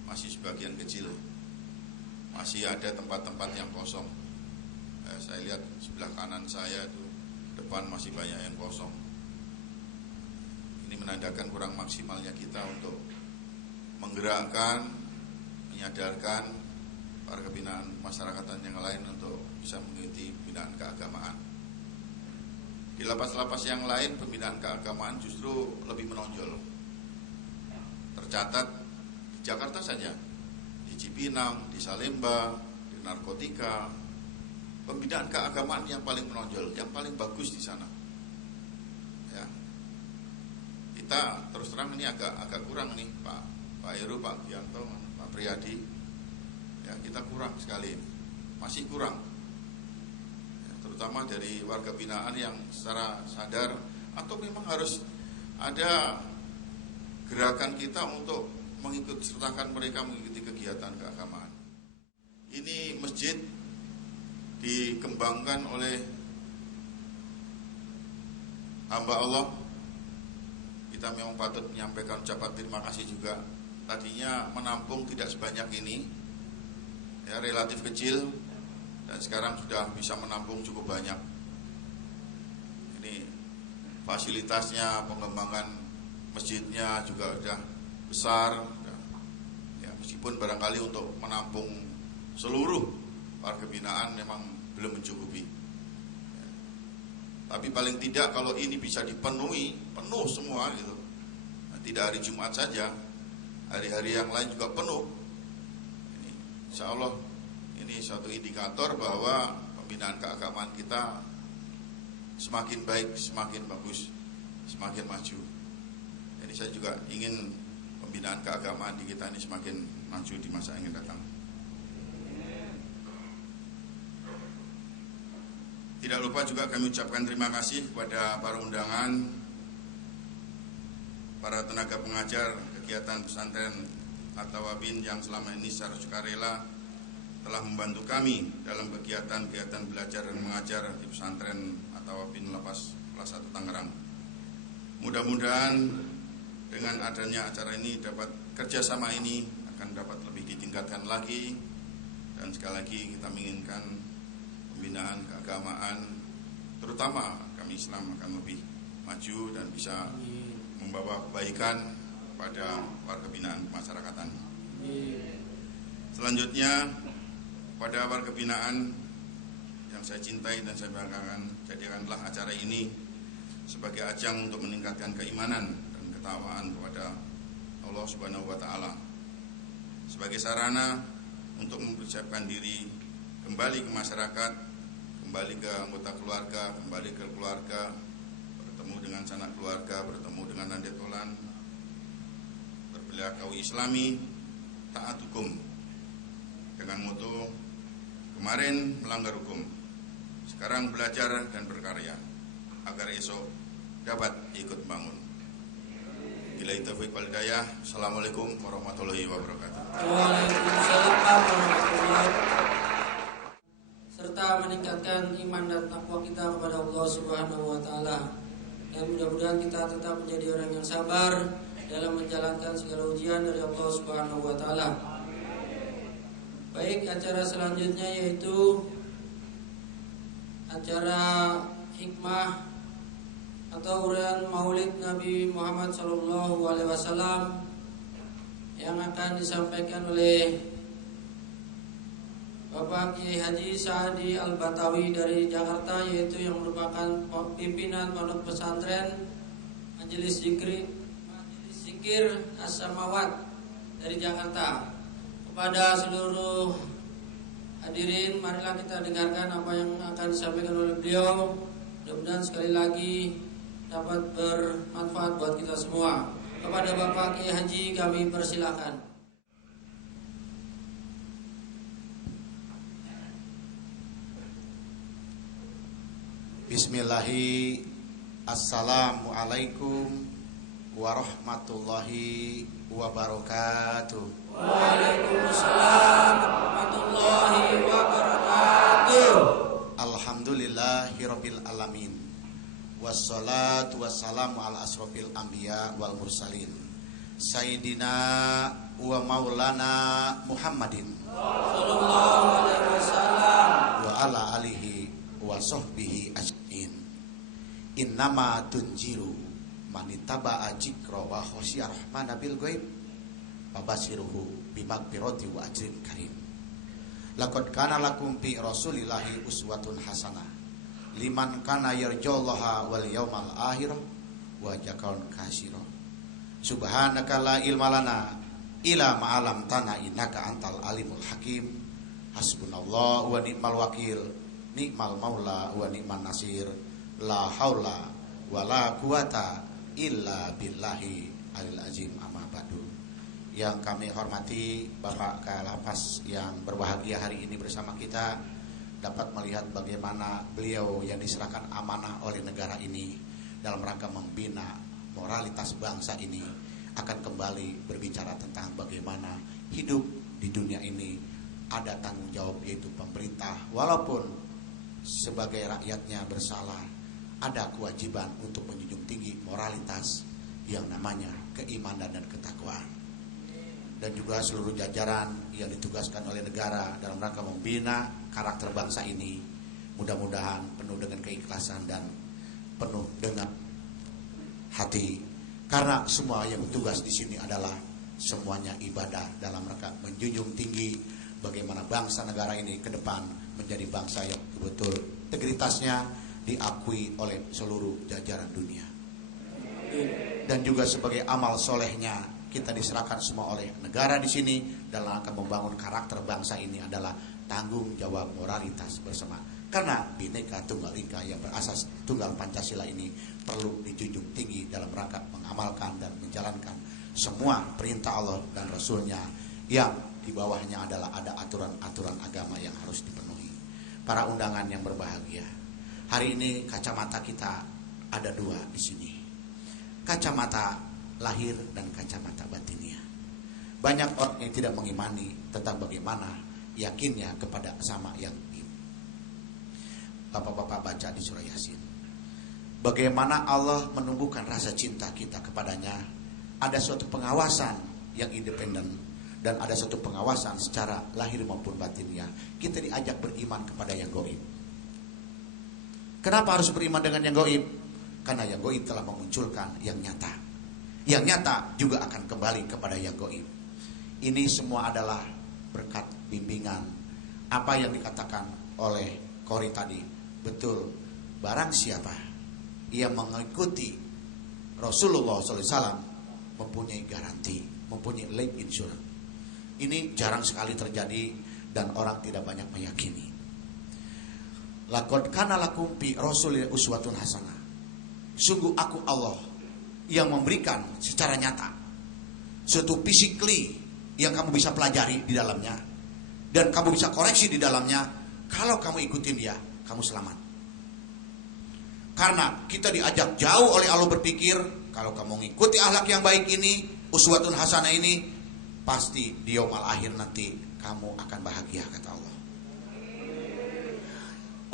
masih sebagian kecil, masih ada tempat-tempat yang kosong. Saya lihat sebelah kanan saya itu depan masih banyak yang kosong. Ini menandakan kurang maksimalnya kita untuk menggerakkan, menyadarkan warga binaan masyarakatan yang lain untuk bisa mengikuti binaan keagamaan. Di lapas-lapas yang lain pembinaan keagamaan justru lebih menonjol. Tercatat di Jakarta saja, di Cipinang, di Salemba, di narkotika, pembinaan keagamaan yang paling menonjol, yang paling bagus di sana. Ya, kita terus terang ini agak kurang nih, Pak Heru, Pak Gianto, Pak Pak Priyadi, ya kita kurang sekali, masih kurang, ya, terutama dari warga binaan yang secara sadar, atau memang harus ada gerakan kita untuk mengikut sertakan mereka mengikuti kegiatan keagamaan. Ini masjid dikembangkan oleh hamba Allah. Kita memang patut menyampaikan ucapan terima kasih juga. Tadinya menampung tidak sebanyak ini, ya relatif kecil, dan sekarang sudah bisa menampung cukup banyak. Ini fasilitasnya, pengembangan masjidnya juga sudah besar, ya, meskipun barangkali untuk menampung seluruh warga binaan memang belum mencukupi. Tapi paling tidak kalau ini bisa dipenuhi, penuh semua gitu. Nah, tidak hari Jumat saja, hari-hari yang lain juga penuh. Ini, insya Allah ini satu indikator bahwa pembinaan keagamaan kita semakin baik, semakin bagus, semakin maju. Jadi saya juga ingin pembinaan keagamaan di kita ini semakin maju di masa yang datang. Tidak lupa juga kami ucapkan terima kasih kepada para undangan, para tenaga pengajar kegiatan pesantren At-Tawabin yang selama ini secara sukarela telah membantu kami dalam kegiatan-kegiatan belajar dan mengajar di pesantren At-Tawabin Lapas Kelas 1 Tangerang. Mudah-mudahan dengan adanya acara ini dapat kerjasama ini akan dapat lebih ditingkatkan lagi, dan sekali lagi kita menginginkan pembinaan keagamaan, terutama kami Islam, akan lebih maju dan bisa membawa kebaikan pada warga binaan kemasyarakatan. Selanjutnya, pada warga binaan yang saya cintai dan saya banggakan, jadikanlah acara ini sebagai ajang untuk meningkatkan keimanan dan ketakwaan kepada Allah Subhanahu wa Ta'ala, sebagai sarana untuk mempersiapkan diri kembali ke masyarakat, kembali ke anggota keluarga, kembali ke keluarga, bertemu dengan sanak keluarga, bertemu dengan nandetolan, berbelakau Islami, taat hukum, dengan moto kemarin melanggar hukum, sekarang belajar dan berkarya, agar esok dapat ikut bangun. Billahi taufiq wal hidayah. Assalamualaikum warahmatullahi wabarakatuh. Waalaikumsalam warahmatullahi wabarakatuh. Serta meningkatkan iman dan takwa kita kepada Allah Subhanahu wa Ta'ala. Dan mudah-mudahan kita tetap menjadi orang yang sabar dalam menjalankan segala ujian dari Allah Subhanahu wa Ta'ala. Baik, acara selanjutnya yaitu acara hikmah atau uraian Maulid Nabi Muhammad SAW yang akan disampaikan oleh Bapak Kiai Haji Saadi Al-Batawi dari Jakarta, yaitu yang merupakan pimpinan pondok pesantren Majelis Zikir As-Samawat dari Jakarta. Kepada seluruh hadirin, marilah kita dengarkan apa yang akan disampaikan oleh beliau. Mudah-mudahan sekali lagi dapat bermanfaat buat kita semua. Kepada Bapak Kiai Haji kami persilakan. Bismillahi, assalamualaikum warahmatullahi wabarakatuh. Waalaikumsalam warahmatullahi wabarakatuh. Alhamdulillahirabbil alamin. Wassalatu wassalamu ala asrofil anbiya wal mursalin Sayyidina wa maulana Muhammadin sallallahu alaihi wasallam wa ala alihi wa sahbihi ajmain. Innama tunjiru manitaba'a jikra wa khosya rahmana bil ghaib fabasiruhu bimagfirati wa ajrin karim. Laqad kana lakum fi rasulillahi uswatun hasanah liman kana yarjallaha wal yaumal akhir wa jakon kasiro. Subhanaka la ilma lana ila ma'alam tana innaka antal alimul hakim. Hasbunallah wa ni'mal wakil, ni'mal maula wa ni'man nasir. La haula wa la quwata illa billahi alil azim. Amma ba'du. Yang kami hormati Bapak Kalapas yang berbahagia hari ini bersama kita, dapat melihat bagaimana beliau yang diserahkan amanah oleh negara ini dalam rangka membina moralitas bangsa ini akan kembali berbicara tentang bagaimana hidup di dunia ini ada tanggung jawab, yaitu pemerintah walaupun sebagai rakyatnya bersalah, ada kewajiban untuk menjunjung tinggi moralitas yang namanya keimanan dan ketakwaan. Dan juga seluruh jajaran yang ditugaskan oleh negara dalam rangka membina karakter bangsa ini, mudah-mudahan penuh dengan keikhlasan dan penuh dengan hati, karena semua yang bertugas di sini adalah semuanya ibadah dalam rangka menjunjung tinggi bagaimana bangsa negara ini ke depan menjadi bangsa yang betul integritasnya diakui oleh seluruh jajaran dunia. Dan juga sebagai amal solehnya kita diserahkan semua oleh negara di sini dalam rangka membangun karakter bangsa ini adalah tanggung jawab moralitas bersama. Karena Bhinneka Tunggal Ika yang berasas Tunggal Pancasila ini perlu dijunjung tinggi dalam rangka mengamalkan dan menjalankan semua perintah Allah dan Rasulnya, yang di bawahnya adalah ada aturan-aturan agama yang harus dipenuhi. Para undangan yang berbahagia, hari ini kacamata kita ada dua di sini. Kacamata lahir dan kacamata batinnya. Banyak orang yang tidak mengimani tentang bagaimana yakinnya kepada sama yang Bapak-bapak baca di surah Yasin. Bagaimana Allah menumbuhkan rasa cinta kita kepadanya. Ada suatu pengawasan yang independen dan ada suatu pengawasan secara lahir maupun batinnya. Kita diajak beriman kepada yang gaib. Kenapa harus beriman dengan yang gaib? Karena yang gaib telah memunculkan yang nyata. Yang nyata juga akan kembali kepada yang gaib. Ini semua adalah berkat bimbingan apa yang dikatakan oleh Qori tadi. Betul, barang siapa yang mengikuti Rasulullah SAW mempunyai garansi, mempunyai life insurance. Ini jarang sekali terjadi dan orang tidak banyak meyakini. Laqad kana lakum fi Rasulillah uswatun hasanah. Sungguh aku Allah yang memberikan secara nyata suatu physically yang kamu bisa pelajari di dalamnya dan kamu bisa koreksi di dalamnya. Kalau kamu ikutin dia, kamu selamat. Karena kita diajak jauh oleh Allah berpikir, kalau kamu mengikuti akhlak yang baik ini, uswatun hasanah ini, pasti di yaumul akhir nanti kamu akan bahagia, kata Allah.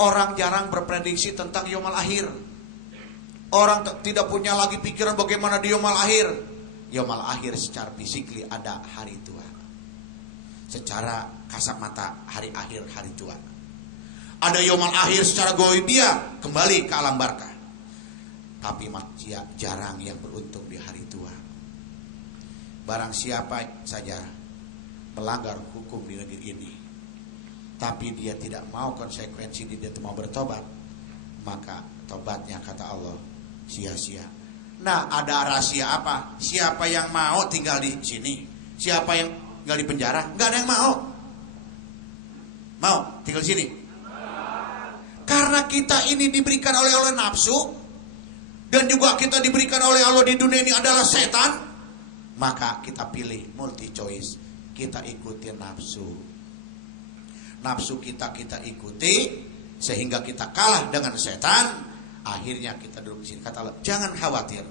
Orang jarang berprediksi tentang yaumul akhir. Orang tidak punya lagi pikiran bagaimana di yaumul akhir. Yaumul akhir secara fisikly ada hari tua. Secara kasat mata hari akhir, hari tua. Ada yaumul akhir secara goibiyah, kembali ke alam barkah. Tapi manusia jarang yang beruntung di hari tua. Barang siapa saja melanggar hukum di negeri ini, tapi dia tidak mau konsekuensi, dia mau bertobat, maka tobatnya, kata Allah, sia-sia. Nah, ada rahasia apa? Siapa yang mau tinggal di sini? Siapa yang tinggal di penjara? Enggak ada yang mau. Mau tinggal di sini? Karena kita ini diberikan oleh Allah nafsu, dan juga kita diberikan oleh Allah di dunia ini adalah setan, maka kita pilih multi choice. Kita ikuti nafsu. Nafsu kita ikuti sehingga kita kalah dengan setan. Akhirnya kita duduk di sini. Kata Allah, jangan khawatir.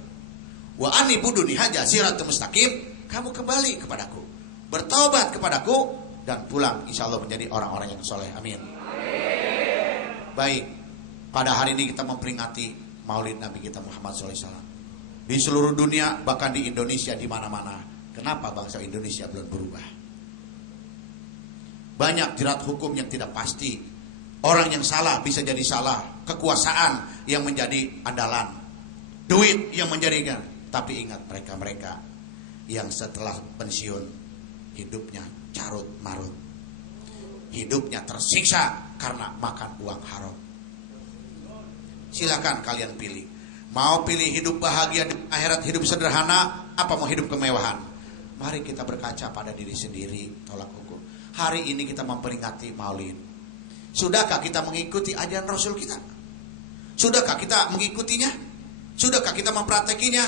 Wa anibuduni haja siratul mustaqim. Kamu kembali kepadaku, bertobat kepadaku, dan pulang insya Allah menjadi orang-orang yang soleh. Amin. Baik, pada hari ini kita memperingati Maulid Nabi kita Muhammad SAW. Di seluruh dunia, bahkan di Indonesia, di mana-mana. Kenapa bangsa Indonesia belum berubah? Banyak jerat hukum yang tidak pasti. Orang yang salah bisa jadi salah. Kekuasaan yang menjadi andalan. Duit yang menjadikan. Tapi ingat mereka-mereka yang setelah pensiun hidupnya carut marut. Hidupnya tersiksa karena makan uang haram. Silakan kalian pilih. Mau pilih hidup bahagia di akhirat, hidup sederhana, apa mau hidup kemewahan? Mari kita berkaca pada diri sendiri, tolak ukur. Hari ini kita memperingati Maulid. Sudahkah kita mengikuti ajaran Rasul kita? Sudahkah kita mengikutinya? Sudahkah kita mempraktekinya?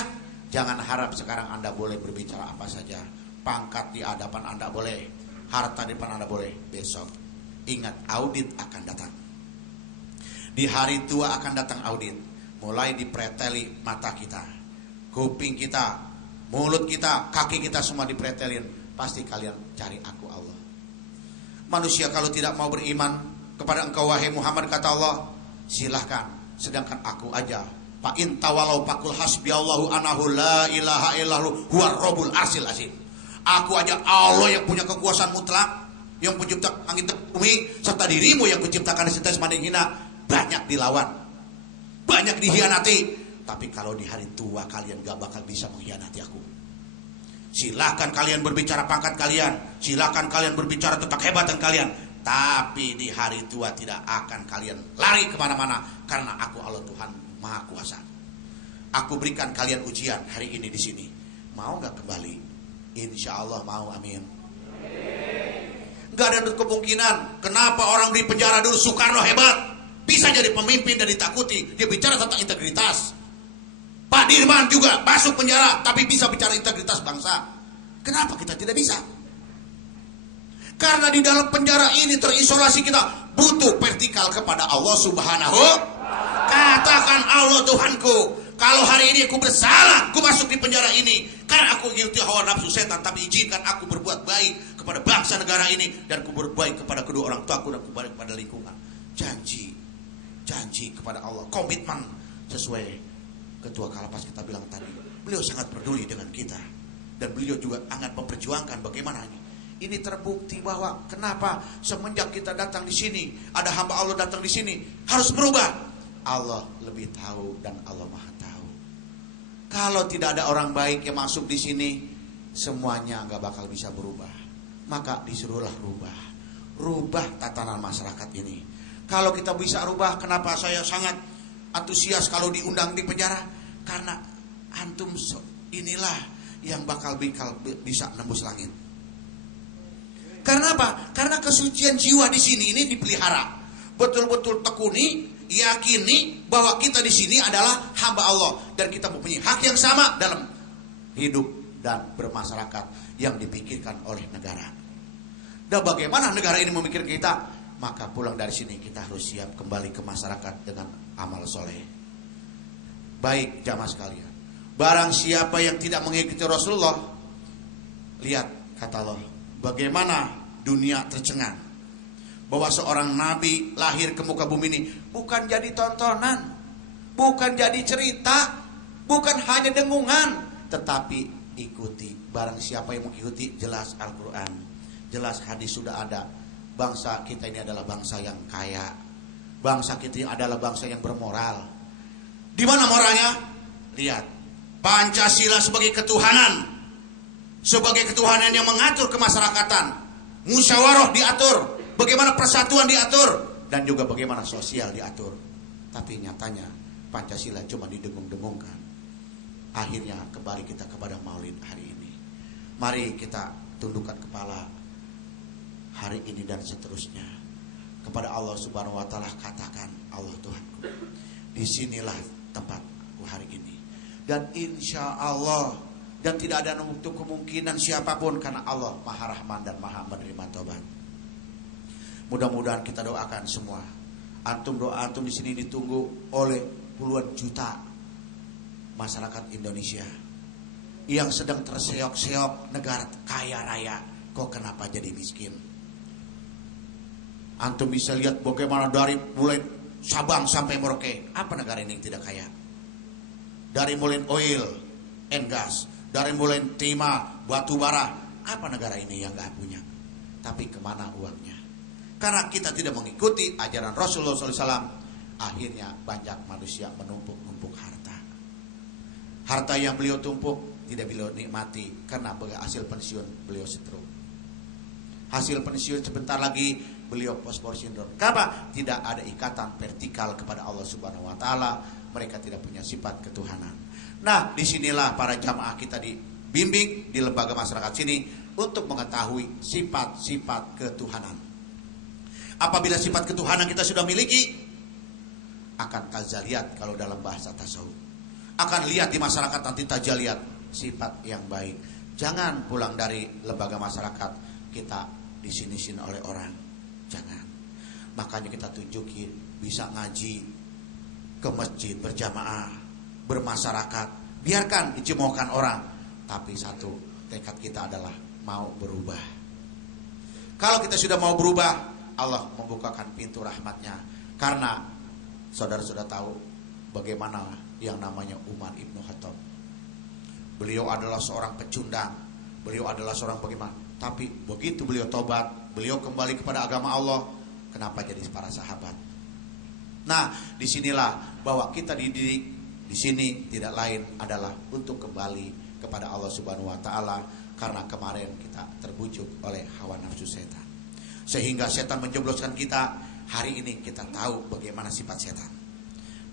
Jangan harap sekarang Anda boleh berbicara apa saja. pangkat di hadapan Anda boleh, harta di depan Anda boleh. Besok ingat, audit akan datang. Di hari tua akan datang audit. Mulai dipreteli mata kita, kuping kita, mulut kita, kaki kita semua dipretelin. Pasti kalian cari aku Allah. Manusia kalau tidak mau beriman kepada engkau wahai Muhammad, kata Allah, silahkan. Sedangkan aku aja, fa in tawalau faqul hasbiyallahu anahu la ilaha illahu huwar rabbul arsyil azim. Aku aja Allah yang punya kekuasaan mutlak, yang pencipta langit dan bumi, serta dirimu yang menciptakan sesuatu yang hina. Banyak dilawan, banyak dihianati, tapi kalau di hari tua kalian gak bakal bisa mengkhianati aku. Silahkan kalian berbicara pangkat kalian, silahkan kalian berbicara tentang kehebatan kalian, tapi di hari tua tidak akan kalian lari kemana-mana, karena aku Allah Tuhan Maha Kuasa. Aku berikan kalian ujian hari ini di sini. Mau gak kembali? Insya Allah mau, amin. Gak ada kemungkinan. Kenapa orang di penjara dulu? Soekarno hebat, bisa jadi pemimpin dan ditakuti. Dia bicara tentang integritas. Pak Dirman juga masuk penjara, tapi bisa bicara integritas bangsa. Kenapa kita tidak bisa? Karena di dalam penjara ini terisolasi, kita butuh vertikal kepada Allah Subhanahu. Katakan, Allah Tuhanku, kalau hari ini aku bersalah, aku masuk di penjara ini karena aku mengikuti hawa nafsu setan, tapi izinkan aku berbuat baik kepada bangsa negara ini, dan aku berbuat kepada kedua orang tuaku, dan aku berbuat kepada lingkungan. Janji kepada Allah, komitmen sesuai Ketua Kalapas kita bilang tadi. Beliau sangat peduli dengan kita, dan beliau juga sangat memperjuangkan bagaimana ini terbukti bahwa kenapa semenjak kita datang di sini, ada hamba Allah datang di sini, harus berubah. Allah lebih tahu dan Allah Maha tahu. Kalau tidak ada orang baik yang masuk di sini, semuanya nggak bakal bisa berubah. Maka disuruhlah rubah tatanan masyarakat ini. Kalau kita bisa rubah, kenapa saya sangat antusias kalau diundang di penjara? Karena antum inilah yang bakal bisa nembus langit. Karena apa? Karena kesucian jiwa di sini ini dipelihara. Betul-betul tekuni, yakini bahwa kita di sini adalah hamba Allah, dan kita mempunyai hak yang sama dalam hidup dan bermasyarakat yang dipikirkan oleh negara. Dan bagaimana negara ini memikirkan kita? Maka pulang dari sini kita harus siap kembali ke masyarakat dengan amal soleh. Baik jamaah sekalian, barang siapa yang tidak mengikuti Rasulullah, lihat kata Allah, bagaimana dunia tercengang bahwa seorang nabi lahir ke muka bumi ini bukan jadi tontonan, bukan jadi cerita, bukan hanya dengungan, tetapi ikuti. Barang siapa yang mengikuti, jelas Al-Quran, jelas hadis sudah ada. Bangsa kita ini adalah bangsa yang kaya, bangsa kita ini adalah bangsa yang bermoral. Di mana moralnya? Lihat, Pancasila sebagai ketuhanan yang mengatur kemasyarakatan, musyawarah diatur, bagaimana persatuan diatur, dan juga bagaimana sosial diatur. Tapi nyatanya Pancasila cuma didengung-dengungkan. Akhirnya kembali kita kepada Maulid hari ini. Mari kita tundukkan kepala hari ini dan seterusnya kepada Allah Subhanahu wa taala. Katakan, Allah Tuhanku, disinilah tempatku hari ini, dan insya Allah, dan tidak ada untuk kemungkinan siapapun, karena Allah Maha Rahman dan Maha menerima taubat. Mudah-mudahan kita doakan semua. Doa antum di sini ditunggu oleh puluhan juta masyarakat Indonesia yang sedang terseok-seok negara kaya raya, kok kenapa jadi miskin? Antum bisa lihat bagaimana dari mulai Sabang sampai Merauke, apa negara ini yang tidak kaya? Dari mulai oil and gas, dari mulai timah, batu bara, apa negara ini yang gak punya? Tapi kemana uangnya? Karena kita tidak mengikuti ajaran Rasulullah SAW, akhirnya banyak manusia menumpuk-numpuk harta. Harta yang beliau tumpuk tidak beliau nikmati, karena hasil pensiun beliau stroke. Hasil pensiun sebentar lagi beliau post-war syndrome. Kenapa? Tidak ada ikatan vertikal kepada Allah Subhanahu wa taala. Mereka tidak punya sifat ketuhanan. Nah, disinilah para jamaah kita dibimbing di lembaga masyarakat sini untuk mengetahui sifat-sifat ketuhanan. Apabila sifat ketuhanan kita sudah miliki, akan tajaliat kalau dalam bahasa tasawuf. Akan lihat di masyarakat nanti tajaliat sifat yang baik. Jangan pulang dari lembaga masyarakat kita disini-sini oleh orang. Jangan. Makanya kita tunjukin bisa ngaji ke masjid berjamaah, bermasyarakat. Biarkan dicemoohkan orang, tapi satu tekad kita adalah mau berubah. Kalau kita sudah mau berubah, Allah membukakan pintu rahmatnya. Karena saudara-saudara tahu bagaimana yang namanya Umar Ibn Khattab. Beliau adalah seorang pecundang, beliau adalah seorang bagaimana. Tapi begitu beliau tobat, beliau kembali kepada agama Allah. Kenapa jadi para sahabat? Nah, disinilah bahwa kita dididik di sini tidak lain adalah untuk kembali kepada Allah Subhanahu Wa Taala. Karena kemarin kita terbujuk oleh hawa nafsu setan, sehingga setan menjebloskan kita. Hari ini kita tahu bagaimana sifat setan.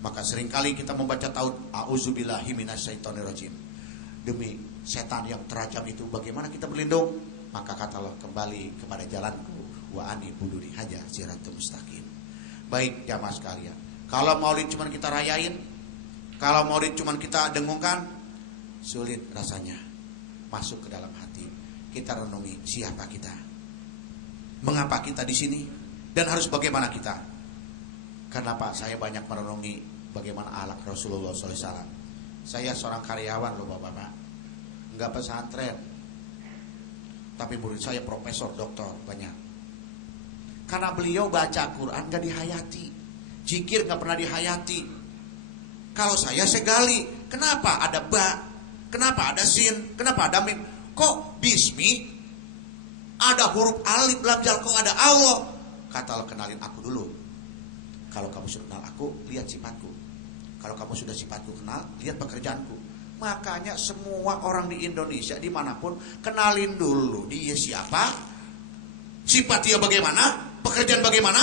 Maka seringkali kita membaca taud a'udzubillahi minasyaitonirrajim. Demi setan yang terajam itu bagaimana kita berlindung? Maka kata Allah, kembali kepada jalanku wa ani buduri haja siratul mustaqim. Baik jamaah sekalian, kalau maulid cuma kita rayain, kalau maulid cuma kita dengungkan, sulit rasanya masuk ke dalam hati. Kita renungi siapa kita, mengapa kita di sini, dan harus bagaimana kita. Kenapa saya banyak merenungi bagaimana akhlak Rasulullah SAW. Saya seorang karyawan loh bapak-bapak, nggak pesantren, tapi murid saya profesor, doktor banyak. Karena beliau baca Quran nggak dihayati, zikir nggak pernah dihayati. Kalau saya gali, kenapa ada ba, kenapa ada sin, kenapa ada mim, kok bismi, ada huruf alif lam jal, kok ada Allah. Kata Allah, kenalin aku dulu. Kalau kamu sudah kenal aku, lihat sifatku. Kalau kamu sudah sifatku kenal, lihat pekerjaanku. Makanya semua orang di Indonesia dimanapun, kenalin dulu dia siapa, sifat dia bagaimana, pekerjaan bagaimana,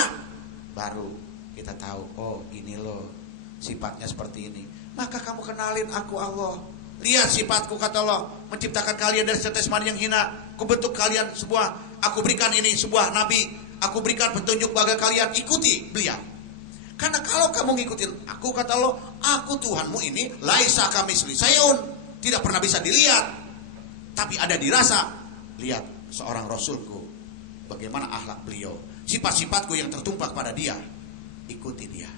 baru kita tahu, oh ini loh sifatnya seperti ini. Maka kamu kenalin aku Allah. Lihat sifatku, kata Allah, menciptakan kalian dari setetes mani yang hina, kubentuk kalian sebuah, aku berikan ini sebuah nabi, aku berikan petunjuk bagi kalian, ikuti beliau. Karena kalau kamu ngikutin aku, kata Allah, aku Tuhanmu ini laisa kamisli sayun, tidak pernah bisa dilihat, tapi ada dirasa. Lihat seorang Rasulku, bagaimana akhlak beliau, sifat-sifatku yang tertumpah pada dia, ikuti dia.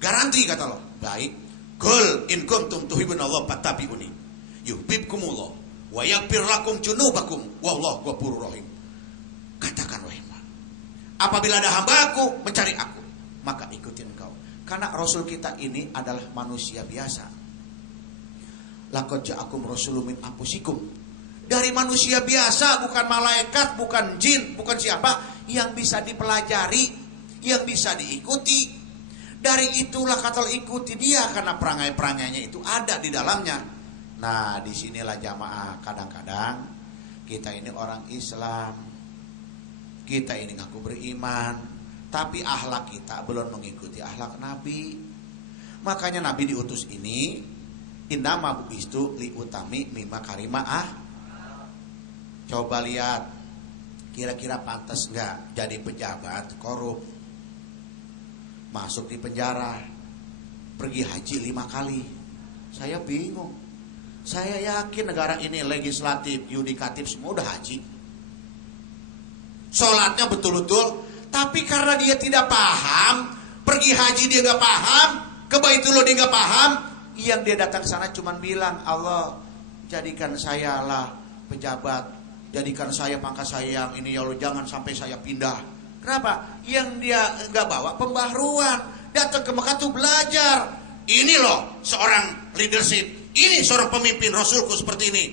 Garanti, kata Allah, baik. Qul in kuntum tuhibbunallah fattabi'uni yuhibbukumullah wa yaghfir lakum dzunubakum wallahu ghafurur rahim. Katakan wahai Muhammad, apabila ada hamba-Ku mencari aku, maka ikutin engkau. Karena Rasul kita ini adalah manusia biasa. Laqad ja'akum rasulun min anfusikum. Dari manusia biasa, bukan malaikat, bukan jin, bukan siapa, yang bisa dipelajari, yang bisa diikuti. Dari itulah kata ikuti dia, karena perangai-perangainya itu ada di dalamnya. Nah, disinilah jamaah, kadang-kadang kita ini orang Islam, kita ini ngaku beriman, tapi akhlak kita belum mengikuti akhlak Nabi. Makanya Nabi diutus ini, innama bu'istu liutami mimma karimah. Coba lihat, kira-kira pantas nggak jadi pejabat korup, masuk di penjara, pergi haji 5 kali. Saya bingung. Saya yakin negara ini legislatif, yudikatif semua udah haji, sholatnya betul-betul. Tapi karena dia tidak paham, pergi haji dia nggak paham, ke Baitullah dia nggak paham, yang dia datang ke sana cuma bilang, Allah jadikan saya lah pejabat, jadikan saya pangkat saya yang ini ya Allah, jangan sampai saya pindah. Kenapa? Yang dia nggak bawa pembaharuan. Datang ke Mekah tuh belajar. Ini loh seorang leadership, ini seorang pemimpin, Rasulku seperti ini.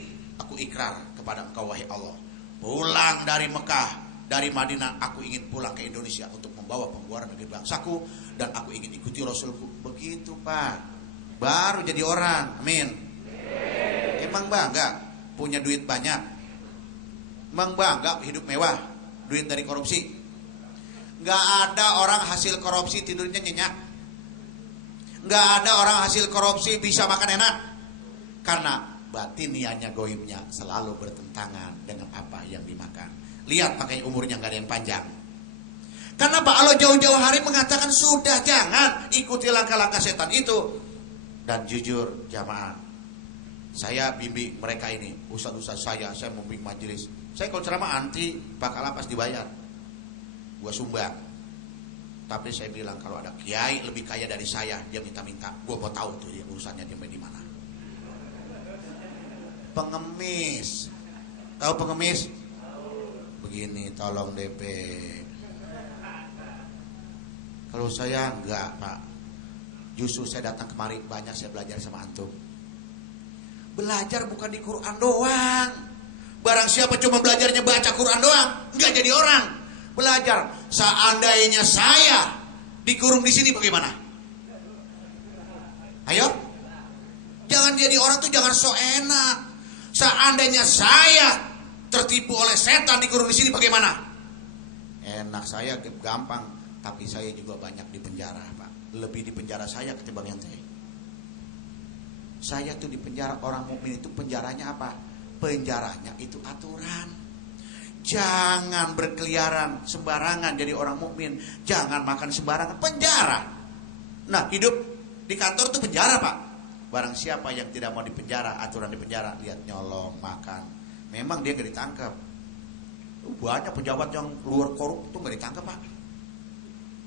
Aku ikrar kepada engkau wahai Allah, pulang dari Mekah, dari Madinah, aku ingin pulang ke Indonesia untuk membawa pembuaran negeri bangsaku, dan aku ingin ikuti Rasulku. Begitu Pak, baru jadi orang. Amin. Emang bangga punya duit banyak? Emang bangga hidup mewah, duit dari korupsi? Gak ada orang hasil korupsi tidurnya nyenyak. Gak ada orang hasil korupsi bisa makan enak. Karena batiniannya, goibnya selalu bertentangan dengan apa yang dimakan. Lihat makanya umurnya gak ada yang panjang. Kenapa Allah jauh-jauh hari mengatakan sudah jangan ikuti langkah-langkah setan itu. Dan jujur jamaah, Saya bimbing mereka ini, ustaz-ustaz saya membimbing majelis. Saya kalau ceramah anti bakal pas dibayar, gua sumbang. Tapi saya bilang kalau ada kiai lebih kaya dari saya, dia minta-minta, gua mau tahu tuh dia urusannya dia main di mana. Pengemis, tahu pengemis? Begini, tolong DP. Kalau saya enggak, Pak. Justru saya datang kemari banyak saya belajar sama antum. Belajar bukan di Quran doang. Barang siapa cuma belajarnya baca Quran doang, enggak jadi orang. Belajar. Seandainya saya dikurung di sini bagaimana? Ayo. Jangan jadi orang tuh jangan so enak. Seandainya saya tertipu oleh setan dikurung di sini bagaimana? Enak saya gampang, tapi saya juga banyak di penjara, Pak. Lebih di penjara saya ketimbang ente. Saya tuh di penjara, orang mukmin itu penjaranya apa? Penjaranya itu aturan. Jangan berkeliaran sembarangan jadi orang mukmin. Jangan makan sembarangan, penjara. Nah, hidup di kantor tuh penjara, Pak. Barang siapa yang tidak mau di penjara, aturan di penjara, lihat nyolong, makan. Memang dia gak ditangkap. Banyak pejabat yang luar korup tuh gak ditangkap, Pak.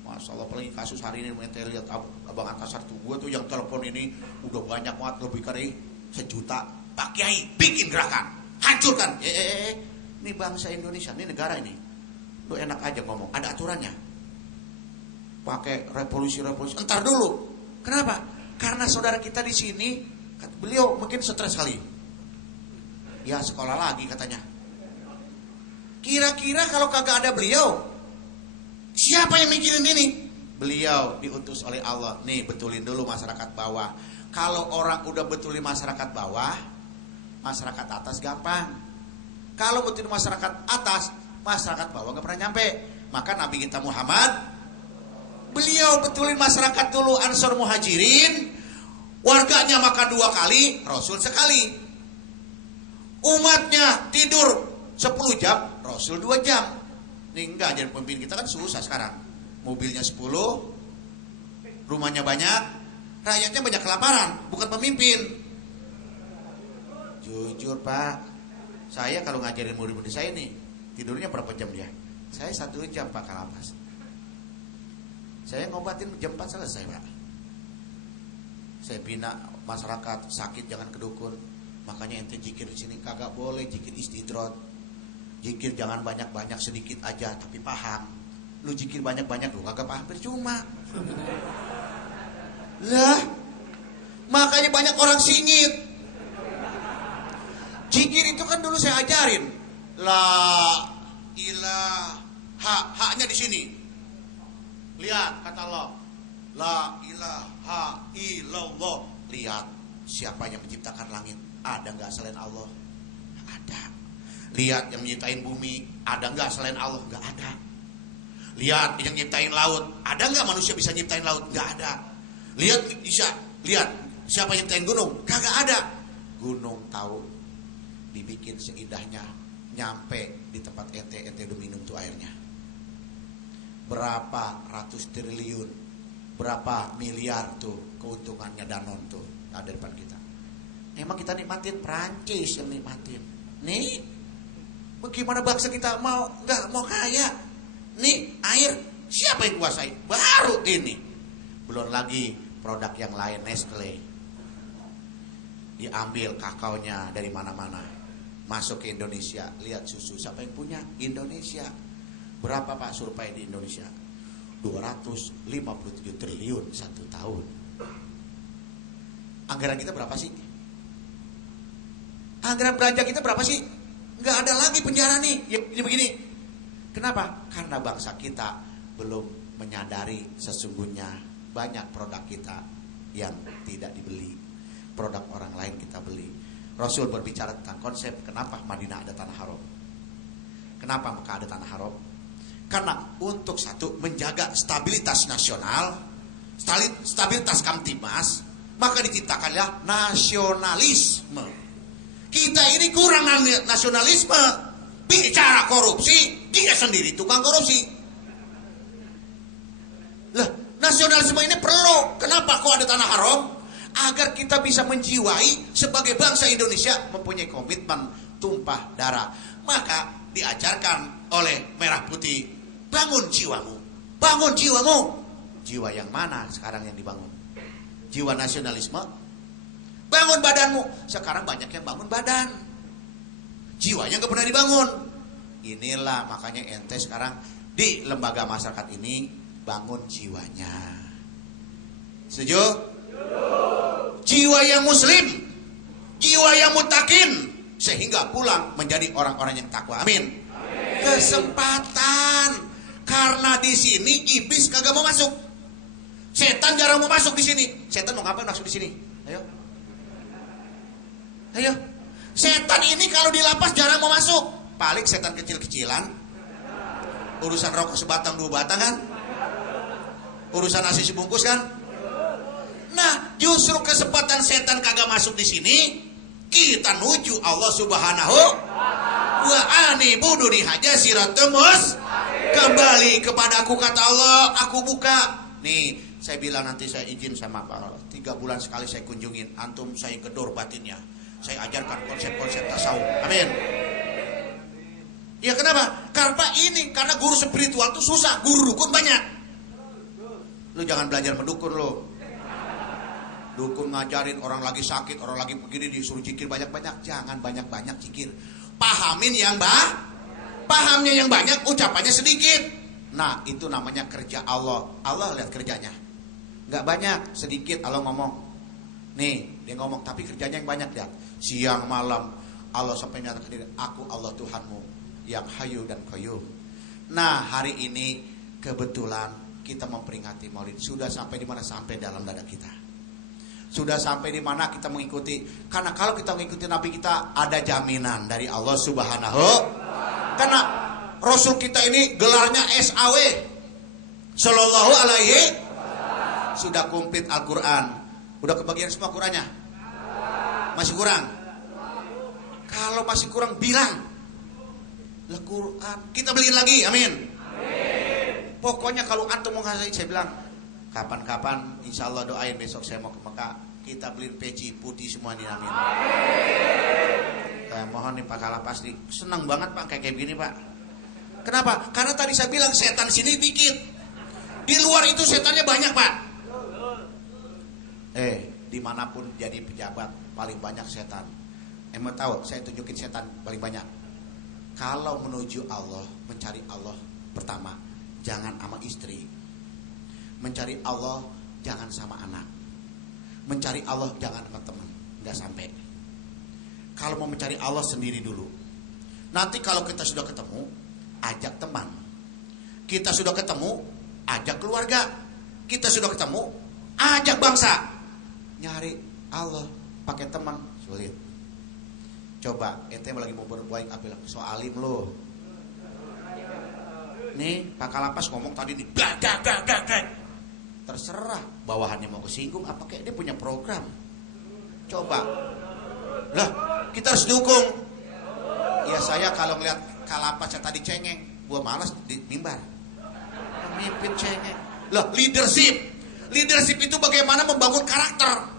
Masya Allah, apalagi kasus hari ini ente lihat abang Antasar tuh, gue tuh yang telepon ini udah banyak banget, lebih dari 1 juta. Pak Kiai bikin gerakan, hancurkan. Ini bangsa Indonesia, ini negara ini. Lu enak aja ngomong, ada aturannya. Pakai revolusi. Entar dulu. Kenapa? Karena saudara kita di sini, beliau mungkin stres kali. Ya sekolah lagi katanya. Kira-kira kalau kagak ada beliau, siapa yang mikirin ini? Beliau diutus oleh Allah. Nih betulin dulu masyarakat bawah. Kalau orang udah betulin masyarakat bawah, masyarakat atas gampang. Kalau betulin masyarakat atas, masyarakat bawah gak pernah nyampe. Maka Nabi kita Muhammad, beliau betulin masyarakat dulu, Ansor Muhajirin. Warganya makan 2 kali, Rasul sekali. Umatnya tidur 10 jam, Rasul 2 jam. Ini enggak, jadi pemimpin kita kan susah sekarang. Mobilnya 10, rumahnya banyak, rakyatnya banyak kelaparan, bukan pemimpin. Jujur Pak, saya kalau ngajarin murid-murid saya nih, tidurnya berapa jam dia? Saya 1 jam Pak kalapas. Saya ngobatin jam 4 selesai Pak. Saya bina masyarakat sakit jangan ke dukun. Makanya ente zikir di sini kagak boleh zikir istidrot. Zikir jangan banyak-banyak, sedikit aja tapi paham. Lu zikir banyak-banyak lu kagak paham percuma. Lah, makanya banyak orang singit. Zikir itu kan dulu saya ajarin. La ilaha, haknya di sini. Lihat kata Allah. La ilaha illallah. Lihat siapa yang menciptakan langit. Ada enggak selain Allah? Ada. Lihat yang menciptain bumi. Ada enggak selain Allah? Enggak ada. Lihat yang nyiptain laut. Ada enggak manusia bisa nyiptain laut? Enggak ada. Lihat siapa yang nyiptain gunung? Kagak ada. Gunung tahu dibikin seindahnya, nyampe di tempat ente udah minum tuh airnya. Berapa ratus triliun, berapa miliar tuh keuntungannya Danone tuh ada depan kita. Emang kita nikmatin, Prancis yang nikmatin. Nih, bagaimana bangsa kita nggak mau kaya? Nih air siapa yang kuasai? Baru ini. Belum lagi produk yang lain, Nestle. Diambil kakaonya dari mana-mana, masuk ke Indonesia. Lihat susu siapa yang punya? Indonesia. Berapa Pak survei di Indonesia? 257 triliun 1 tahun. Anggaran kita berapa sih? Anggaran belanja kita berapa sih? Nggak ada lagi penjara nih. Ya begini. Kenapa? Karena bangsa kita belum menyadari sesungguhnya banyak produk kita yang tidak dibeli. Produk orang lain kita beli. Rasul berbicara tentang konsep kenapa Madinah ada tanah haram. Kenapa Mekah ada tanah haram? Karena untuk satu menjaga stabilitas nasional, stabilitas Kamtimas, maka diciptakanlah nasionalisme. Kita ini kurang nasionalisme. Bicara korupsi, dia sendiri tukang korupsi. Lah, nasionalisme ini perlu. Kenapa kok ada tanah haram? agar kita bisa menjiwai sebagai bangsa Indonesia mempunyai komitmen tumpah darah. Maka diajarkan oleh Merah Putih, bangun jiwamu, bangun jiwamu. Jiwa yang mana sekarang yang dibangun? Jiwa nasionalisme? Bangun badanmu. Sekarang banyak yang bangun badan, jiwanya gak pernah dibangun. Inilah makanya ente sekarang di lembaga masyarakat ini bangun jiwanya. Setuju? Jiwa yang muslim, jiwa yang mutakin, sehingga pulang menjadi orang-orang yang takwa. Amin. Kesempatan, karena di sini iblis kagak mau masuk, setan jarang mau masuk di sini. Setan mau ngapain masuk di sini? Ayo, ayo. Setan ini kalau di lapas jarang mau masuk. Paling setan kecil-kecilan, urusan rokok sebatang 2 batang kan, urusan nasi sebungkus kan. Nah, justru kesempatan setan kagak masuk di sini, kita nuju Allah Subhanahu wa anibuduni haja siratamus. Kembali kepadaku kata Allah, aku buka. Nih, saya bilang nanti saya izin sama Pak, 3 bulan sekali saya kunjungin antum, saya gedor batinnya. Saya ajarkan konsep-konsep tasawuf. Amin. Ya kenapa? Karena guru spiritual itu susah, guru dukun banyak. Lu jangan belajar mendukun lo. Dukun ngajarin orang lagi sakit, orang lagi begini disuruh zikir banyak-banyak. Jangan banyak-banyak zikir. Pahamin yang pahamnya yang banyak, ucapannya sedikit. Nah, itu namanya kerja Allah. Allah lihat kerjanya. Enggak banyak, sedikit Allah ngomong. Nih, dia ngomong tapi kerjanya yang banyak, lihat. Siang malam Allah sampai nyatakan diri, aku Allah Tuhanmu yang hayu dan qayyum. Nah, hari ini kebetulan kita memperingati Maulid. Sudah sampai di mana? Sampai dalam dada kita. Sudah sampai di mana kita mengikuti. Karena kalau kita mengikuti Nabi kita, ada jaminan dari Allah Subhanahu. Karena Rasul kita ini gelarnya SAW, Sallallahu Alaihi. Sudah komplit Al-Quran. Udah kebagian semua Qurannya? Masih kurang? Kalau masih kurang bilang lah Quran, kita beliin lagi. Amin. Pokoknya kalau antum mau ngasih, saya bilang kapan-kapan insya Allah doain besok saya mau ke Mekah, kita beliin peci putih semua nih. Amin. Mohon nih Pak Kalapas nih, senang banget Pak kayak begini Pak. Kenapa? Karena tadi saya bilang setan sini dikit, di luar itu setannya banyak Pak. Dimanapun jadi pejabat paling banyak setan. Emang tahu? Saya tunjukin setan paling banyak. Kalau menuju Allah, mencari Allah, pertama jangan sama istri. Mencari Allah jangan sama anak. Mencari Allah jangan sama teman, nggak sampai. Kalau mau mencari Allah sendiri dulu. Nanti kalau kita sudah ketemu, ajak teman. Kita sudah ketemu, ajak keluarga. Kita sudah ketemu, ajak bangsa. Nyari Allah pakai teman sulit. Coba ente lagi mau berbuat apa, soalim lo. Nih Pak Kalapas ngomong tadi nih, terserah bawahannya mau kesinggung apa kayak dia punya program. Coba lah, kita harus dukung. Ya saya kalau ngeliat Kalapas yang tadi cengeng, gua malas di mimbar. Pemimpin cengeng. Lah, leadership itu bagaimana membangun karakter.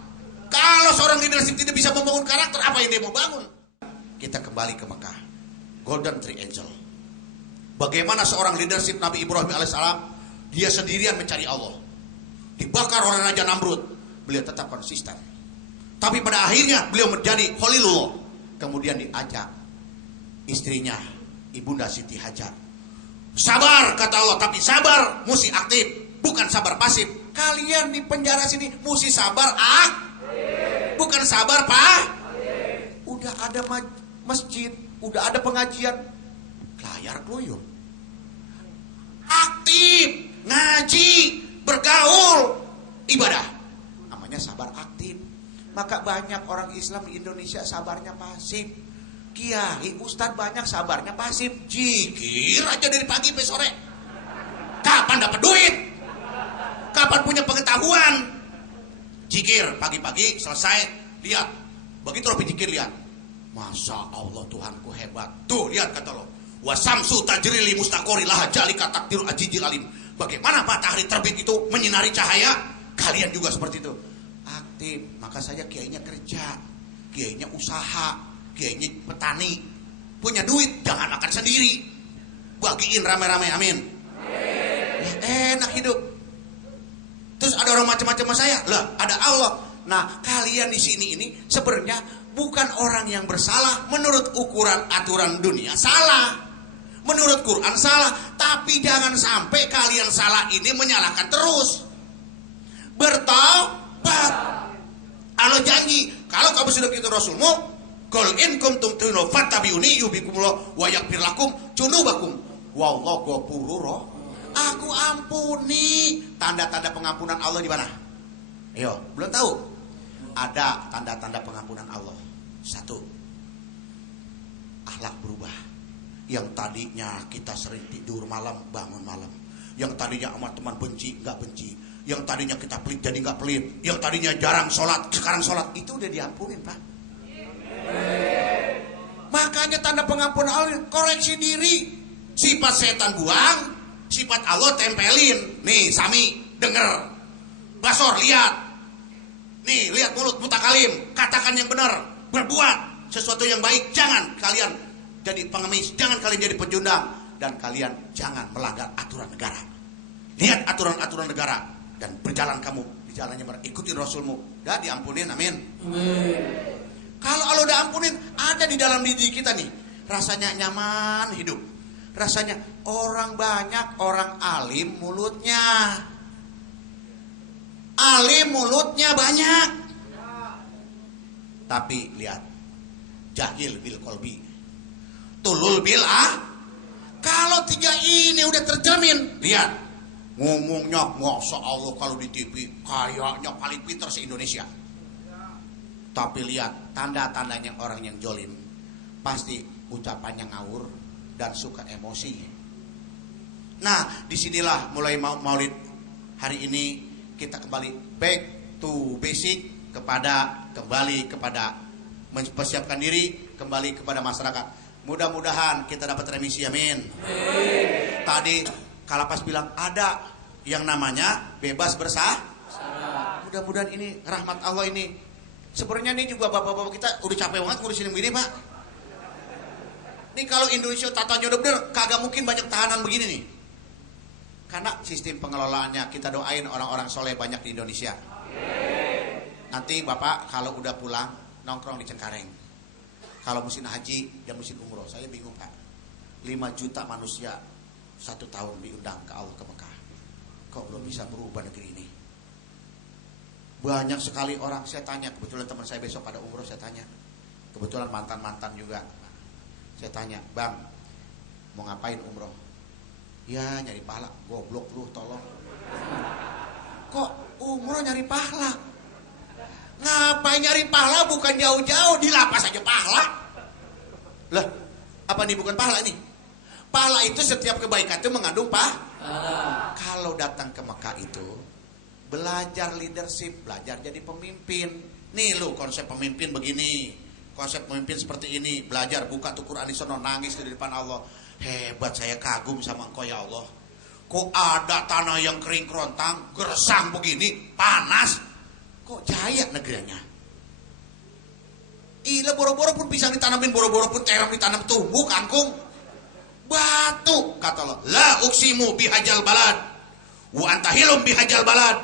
Kalau seorang leadership tidak bisa membangun karakter, apa yang dia mau bangun? Kita kembali ke Mekah, Golden Triangle. Bagaimana seorang leadership Nabi Ibrahim alaihissalam, dia sendirian mencari Allah, dibakar oleh Raja Namrud, beliau tetap konsisten. Tapi pada akhirnya beliau menjadi Khalilullah. Kemudian diajak istrinya, Ibunda Siti Hajar. Sabar kata Allah, tapi sabar mesti aktif, bukan sabar pasif. Kalian di penjara sini mesti sabar bukan sabar udah ada masjid, udah ada pengajian, layar keluyur. Aktif, ngaji, bergaul, ibadah. Namanya sabar aktif. Maka banyak orang Islam di Indonesia sabarnya pasif. Kiai, ustadz banyak sabarnya pasif. Zikir aja dari pagi sampai sore. Kapan dapat duit? Kapan punya pengetahuan? Zikir pagi-pagi selesai, lihat. Begitu lebih zikir, lihat. Masya Allah Tuhanku hebat. Tuh lihat kata Allah. Wasamsu tajrili mustaqori laha jalika takdiru ajijil alim. Bagaimana matahari terbit itu menyinari cahaya, kalian juga seperti itu. Khatib, maka saya kiainya kerja, kiainya usaha, kiainya petani, punya duit, jangan makan sendiri, bagiin rame-rame, amin. Ya, enak hidup. Terus ada orang macam-macam sama saya, lah ada Allah. Nah kalian di sini ini sebenarnya bukan orang yang bersalah menurut ukuran aturan dunia, salah. Menurut Quran salah, tapi jangan sampai kalian salah ini menyalahkan terus. Bertaubat. Allah janji, kalau kamu sudah itu Rasulmu, qul in kuntum tu'minuna fattabi'uni yubikumullah wa yaghfir lakum dzunubakum wallahu ghafurur rahim. Aku ampuni. Tanda-tanda pengampunan Allah di mana? Ayo, belum tahu? Ada tanda-tanda pengampunan Allah. 1, akhlak berubah. Yang tadinya kita sering tidur malam, bangun malam. Yang tadinya sama teman benci, nggak benci. Yang tadinya kita pelit, jadi nggak pelit. Yang tadinya jarang sholat, sekarang sholat. Itu udah diampunin, Pak. Makanya tanda pengampunan Allah, koreksi diri. Sifat setan buang, sifat Allah tempelin. Nih, Sami, denger. Basor, lihat. Nih, lihat mulut mutakalim. Katakan yang benar, berbuat sesuatu yang baik. Jangan kalian jadi pengemis, jangan kalian jadi pecundang, dan kalian jangan melanggar aturan negara. Lihat aturan-aturan negara dan berjalan kamu di jalannya, ikuti Rasulmu, dan diampunin, amin. Kalau Allah udah ampunin, ada di dalam diri kita nih, rasanya nyaman hidup, rasanya orang banyak, orang alim mulutnya banyak, tapi lihat, jahil bil kolbi, tulul bil Kalau 3 ini udah terjamin, lihat ngomongnya Masya Allah kalau di TV kayaknya paling pintar se-Indonesia. Tapi lihat tanda-tandanya orang yang jolim, pasti ucapannya ngawur dan suka emosi. Nah disinilah mulai maulid hari ini kita kembali back to basic, kembali kepada mempersiapkan diri, kembali kepada masyarakat. Mudah-mudahan kita dapat remisi, amin. Tadi Kalapas bilang ada yang namanya bebas bersalah. Mudah-mudahan ini rahmat Allah ini. Sebenarnya ini juga bapak-bapak kita udah capek banget ngurusin begini, Pak. Ini kalau Indonesia tatanya udah bener, kagak mungkin banyak tahanan begini nih. Karena sistem pengelolaannya, kita doain orang-orang soleh banyak di Indonesia. Nanti Bapak kalau udah pulang nongkrong di Cengkareng. Kalau musim haji dan musim umroh, saya bingung, Pak. 5 juta manusia 1 tahun diundang ke Allah ke Mekah. Kok belum bisa berubah negeri ini? Banyak sekali orang, saya tanya, kebetulan teman saya besok pada umroh, saya tanya. Kebetulan mantan-mantan juga. Saya tanya, Bang, mau ngapain umroh? Ya nyari pahala. Goblok lu, tolong. Kok umroh nyari pahala? Ngapain nyari pahala, bukan jauh-jauh, di lapas aja pahala. Lah, apa nih bukan pahala nih? Pahala itu setiap kebaikan itu mengandung pahala. Kalau datang ke Mekah itu belajar leadership, belajar jadi pemimpin. Nih lu konsep pemimpin begini, konsep pemimpin seperti ini. Belajar buka tuh Quran di sana, nangis di depan Allah. Hebat, saya kagum sama engkau ya Allah. Kok ada tanah yang kering kerontang, gersang begini, panas. Kok jaya negerinya? Ila boro-boro pun pisang ditanamin, boro-boro pun terong ditanam tumbuh kangkung. Batu kata Allah, la uksimu bihajal balad wa antahilum bihajal balad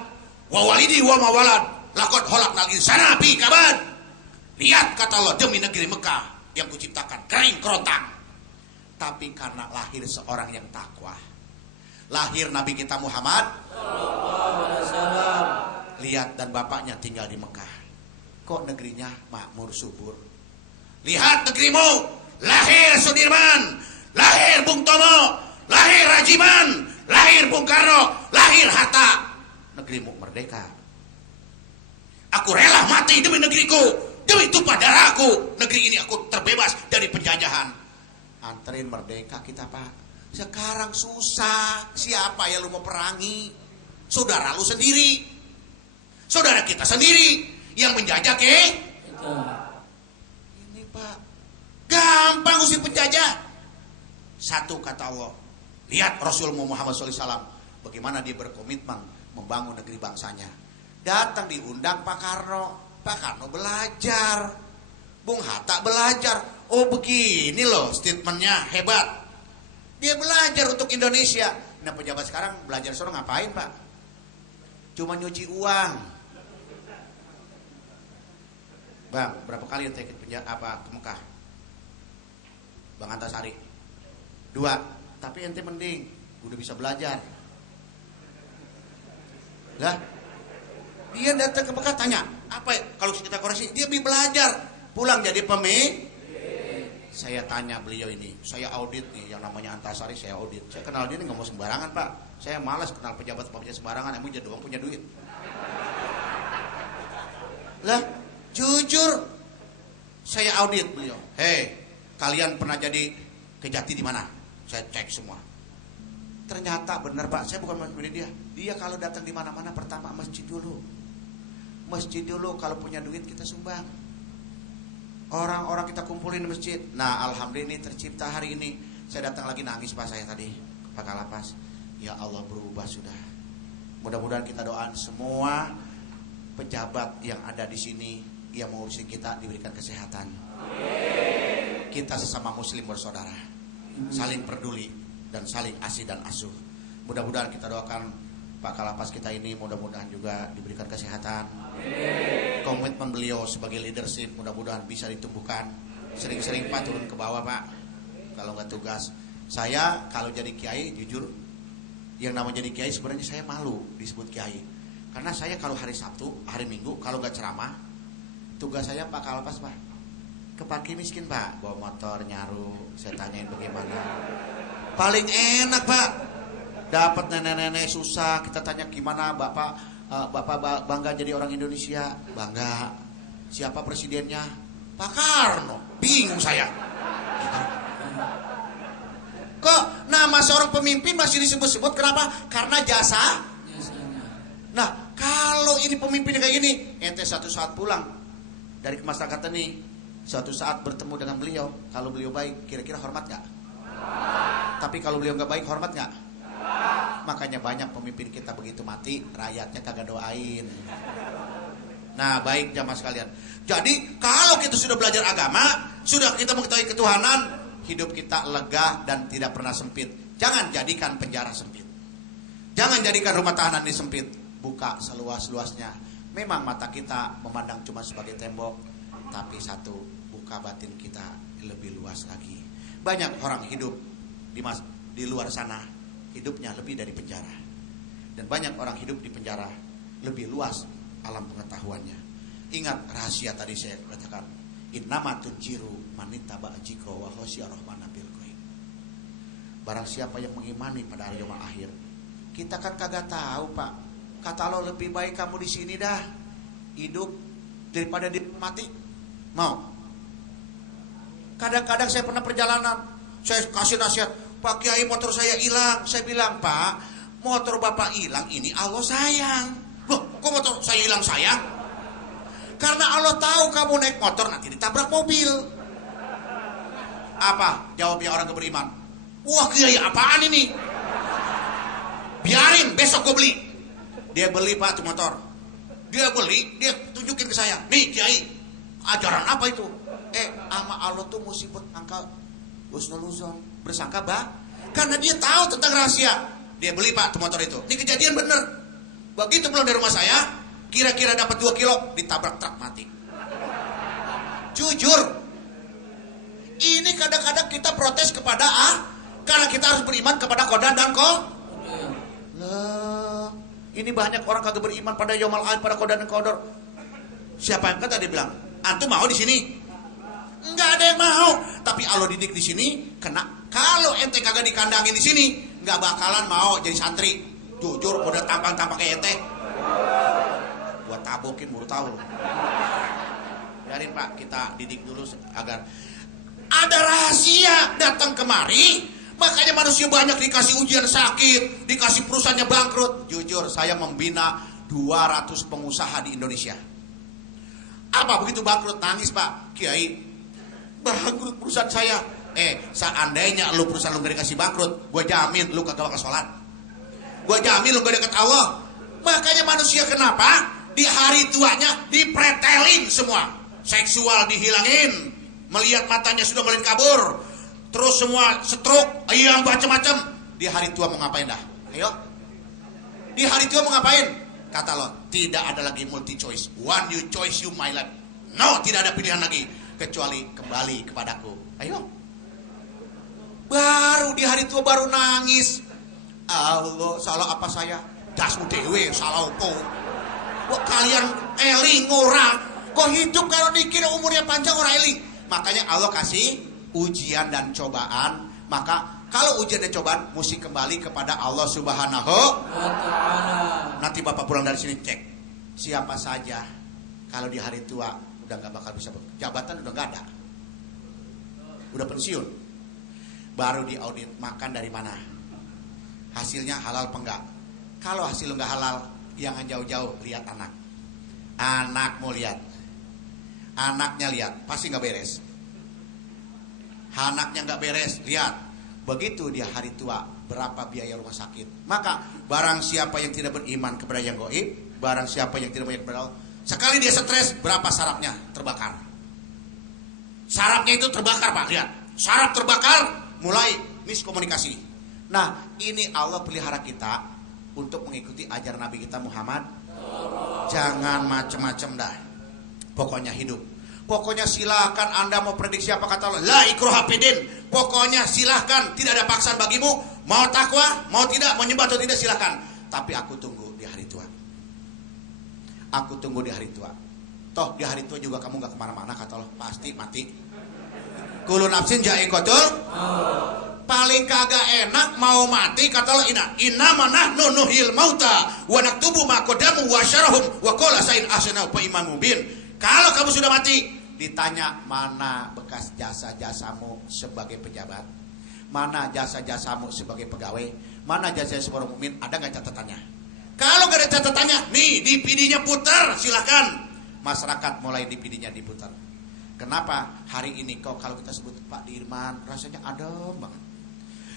wa walidi wa mawalad laqad khalaqnal insana fi kabad. Lihat kata Allah, demi negeri Mekah yang kuciptakan kering kerontang, tapi karena lahir seorang yang takwa, lahir Nabi kita Muhammad sallallahu alaihi wasallam. Lihat, dan bapaknya tinggal di Mekah, kok negerinya makmur subur. Lihat negerimu, lahir Sudirman, lahir Bung Tomo, lahir Rajiman, lahir Bung Karno, lahir Hatta. Negerimu merdeka. Aku rela mati demi negeriku, demi tumpah darahku. Negeri ini aku terbebas dari penjajahan. Anterin merdeka kita, Pak. Sekarang susah. Siapa yang lu mau perangi? Saudara lu sendiri, saudara kita sendiri yang menjajah ini, Pak. Gampang usir penjajah. Satu kata Allah, lihat Rasulullah Muhammad SAW bagaimana dia berkomitmen membangun negeri bangsanya. Datang diundang Pak Karno. Pak Karno belajar. Bung Hatta belajar. Oh begini loh statementnya, hebat. Dia belajar untuk Indonesia. Nah pejabat sekarang belajar sono ngapain Pak? Cuma nyuci uang. Bang, berapa kali ente ke Mekah? Bang Antasari 2. Tapi ente mending udah bisa belajar. Lah, dia datang ke Mekah tanya, apa ya? Kalau kita koreksi, dia belajar, pulang jadi Saya tanya beliau ini, saya audit nih, yang namanya Antasari saya audit. Saya kenal dia ini nggak mau sembarangan Pak. Saya malas kenal pejabat sembarangan, emang dia doang punya duit. Lah, jujur, saya audit beliau. Hei, kalian pernah jadi Kejati di mana? Saya cek semua. Ternyata benar Pak, saya bukan memilih dia. Dia kalau datang di mana-mana pertama masjid dulu. Masjid dulu, kalau punya duit kita sumbang. Orang-orang kita kumpulin di masjid. Nah alhamdulillah ini tercipta hari ini. Saya datang lagi nangis Pak saya tadi Pak Kalapas. Ya Allah berubah sudah. Mudah-mudahan kita doakan semua pejabat yang ada di sini yang mengurusi kita diberikan kesehatan. Kita sesama muslim bersaudara, saling peduli dan saling asih dan asuh. Mudah-mudahan kita doakan Pak Kalapas kita ini mudah-mudahan juga diberikan kesehatan. Komitmen beliau sebagai leadership mudah-mudahan bisa ditumbuhkan. Sering-sering Pak turun ke bawah Pak. Kalau nggak tugas. Saya kalau jadi kiai jujur, yang namanya jadi kiai sebenarnya saya malu disebut kiai. Karena saya kalau hari Sabtu, hari Minggu kalau nggak ceramah, tugas saya Pak Kalapas Pak. Ke fakir miskin Pak, bawa motor nyaru, saya tanyain bagaimana. Paling enak Pak. Dapat nenek-nenek susah, kita tanya gimana Bapak bangga jadi orang Indonesia. Bangga. Siapa presidennya? Pak Karno. Bingung saya. Kok nama seorang pemimpin masih disebut-sebut? Kenapa? Karena jasanya. Nah kalau ini pemimpinnya kayak gini, ente satu saat pulang dari masyarakat ini, suatu saat bertemu dengan beliau, kalau beliau baik, kira-kira hormat gak? Tapi kalau beliau gak baik, hormat gak? Makanya banyak pemimpin kita begitu mati, rakyatnya kagak doain. Nah baik jamaah sekalian. Jadi kalau kita sudah belajar agama, sudah kita mengetahui ketuhanan, hidup kita lega dan tidak pernah sempit. Jangan jadikan penjara sempit. Jangan jadikan rumah tahanan ini sempit. Buka seluas-luasnya. Memang mata kita memandang cuma sebagai tembok, tapi satu, buka batin kita lebih luas lagi. Banyak orang hidup di luar sana, hidupnya lebih dari penjara. Dan banyak orang hidup di penjara lebih luas alam pengetahuannya. Ingat rahasia tadi saya katakan, innama tunjiru manita ba'jikro wa khosya rahmana bil ghaib. Barang siapa yang mengimani pada hari yaumul akhir. Kita kan kagak tahu Pak. Kata Allah lebih baik kamu di sini dah hidup daripada di mati. Mau? Kadang-kadang saya pernah perjalanan, saya kasih nasihat, Pak Kiai motor saya hilang. Saya bilang, Pak, motor Bapak hilang ini Allah sayang. Loh, kok motor saya hilang sayang? Karena Allah tahu kamu naik motor nanti ditabrak mobil. Apa jawabnya orang beriman? Wah Kiai apaan ini? Biarin besok gue beli. Dia beli Pak tuh motor. Dia beli, dia tunjukin ke saya. Nih Kiai, ajaran apa itu? Sama Allah tuh mesti bersangka husnuzon, bersangka karena dia tahu tentang rahasia. Dia beli Pak tuh motor itu. Ini kejadian bener. Begitu pulang dari rumah saya, kira-kira dapat 2 kilo, ditabrak truk mati. Jujur. Ini kadang-kadang kita protes kepada karena kita harus beriman kepada qada dan Lah, ini banyak orang kagak beriman pada yaumul akhir, pada qada dan qadar. Siapa yang kata dia bilang, antum mau di sini? Enggak ada yang mau. Tapi Allah didik di sini kena. Kalau ente kagak dikandangin di sini, enggak bakalan mau jadi santri. Jujur udah tampang-tampang kayak ente. Gua tabokin baru tahu. Biarin Pak, kita didik dulu agar ada rahasia datang kemari. Makanya manusia banyak dikasih ujian sakit, dikasih perusahaannya bangkrut. Jujur saya membina 200 pengusaha di Indonesia. Apa begitu bangkrut nangis Pak Kiai? Bangkrut perusahaan saya. Seandainya lu perusahaan lu gak dikasih bangkrut, gue jamin lu kagak bakal sholat. Gue jamin lu gak deket Allah. Makanya manusia kenapa? di hari tuanya dipretelin semua, seksual dihilangin, melihat matanya sudah mulai kabur, terus semua stroke, yang macam-macam. Di hari tua mau ngapain dah? Ayo, di hari tua mau ngapain? Kata Allah, tidak ada lagi multi choice, one you choice you my life. No, tidak ada pilihan lagi kecuali kembali kepadaku. Ayo. Baru di hari tua baru nangis. Allah, salah apa saya? Dasmu dewe salah opo. Kok kalian eling ora? Kok hidup kalau dikira umurnya panjang ora eling? Makanya Allah kasih ujian dan cobaan. Maka kalau ujian dan cobaan mesti kembali kepada Allah Subhanahu wa ta'ala. Nanti Bapak pulang dari sini cek siapa saja kalau di hari tua udah nggak bakal bisa jabatan, udah nggak ada, udah pensiun, baru diaudit makan dari mana, hasilnya halal apa enggak. Kalau hasil nggak halal, jangan jauh-jauh lihat anak mau lihat, anaknya lihat pasti nggak beres, anaknya nggak beres lihat. Begitu dia hari tua, berapa biaya rumah sakit. Maka barang siapa yang tidak beriman kepada yang gaib, barang siapa yang tidak beriman kepada Allah, sekali dia stres, berapa sarafnya terbakar. Sarafnya itu terbakar Pak, lihat. Saraf terbakar, mulai miskomunikasi. Nah, ini Allah pelihara kita untuk mengikuti ajaran Nabi kita Muhammad. Jangan macem-macem dah. Pokoknya hidup. Pokoknya silahkan Anda mau prediksi apa kata Allah. La ikroha fidin. Pokoknya silahkan, tidak ada paksaan bagimu. Mau takwa, mau tidak, mau nyembah atau tidak silahkan. Tapi aku tunggu di hari tua. Aku tunggu di hari tua. Toh di hari tua juga kamu gak kemana-mana kata Allah. Pasti mati. Kullu nafsin ja'iqatul. Paling kagak enak mau mati kata Allah. Inna manahnu nuhil mauta wa naktubu ma qaddamu wa syarahum wa qala sain asna fa imam mubin. Kalau kamu sudah mati, ditanya mana bekas jasa-jasamu sebagai pejabat, mana jasa-jasamu sebagai pegawai, mana jasa seorang mukmin, ada nggak catatannya? Kalau nggak ada catatannya, nih DVD-nya putar, silahkan. Masyarakat mulai DVD-nya diputar. Kenapa hari ini kok kalau kita sebut Pak Dirman rasanya adem banget,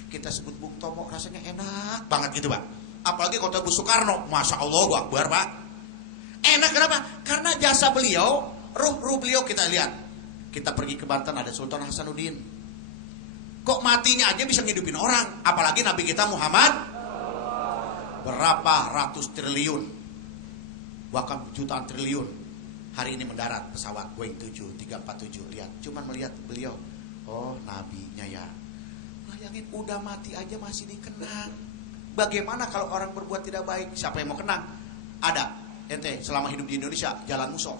kita sebut Bung Tomo rasanya enak banget gitu Pak. Apalagi kalau Bu Soekarno, Masya Allah Akbar Pak. Enak kenapa? Karena jasa beliau, ruh beliau kita lihat. Kita pergi ke Banten ada Sultan Hasanuddin. Kok matinya aja bisa ngidupin orang, apalagi Nabi kita Muhammad. Berapa ratus triliun, bahkan jutaan triliun hari ini mendarat pesawat Boeing 7347. Lihat, cuman melihat beliau. Oh, nabinya ya. Bayangin udah mati aja masih dikenang. Bagaimana kalau orang berbuat tidak baik? Siapa yang mau kenang? Ada. Ente selama hidup di Indonesia jalan Muso,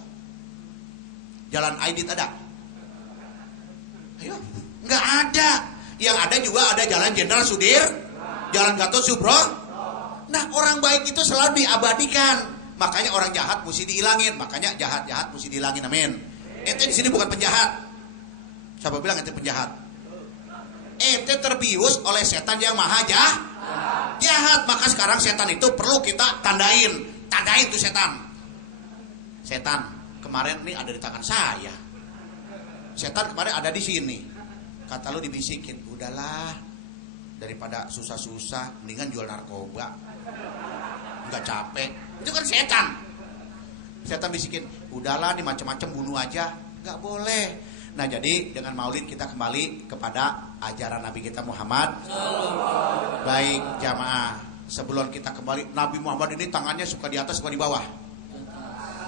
jalan Aidit ada? Ayo, nggak ada. Yang ada juga ada jalan Jenderal Sudir, jalan Gatot Subro. Nah, orang baik itu selalu diabadikan. Makanya orang jahat mesti dihilangin. Makanya jahat-jahat mesti dihilangin. Amin. Ente di sini bukan penjahat. Siapa bilang ente penjahat? Ente terbius oleh setan yang maha jahat. Maka sekarang setan itu perlu kita tandain tuh setan. Setan kemarin nih ada di tangan saya. Setan kemarin ada di sini. Kata lu dibisikin, udahlah daripada susah-susah mendingan jual narkoba. Enggak capek. Itu kan setan. Setan bisikin, udahlah nih macam-macam bunuh aja. Enggak boleh. Nah, jadi dengan Maulid kita kembali kepada ajaran Nabi kita Muhammad. Baik jamaah, sebelum kita kembali, Nabi Muhammad ini tangannya suka di atas, suka di bawah?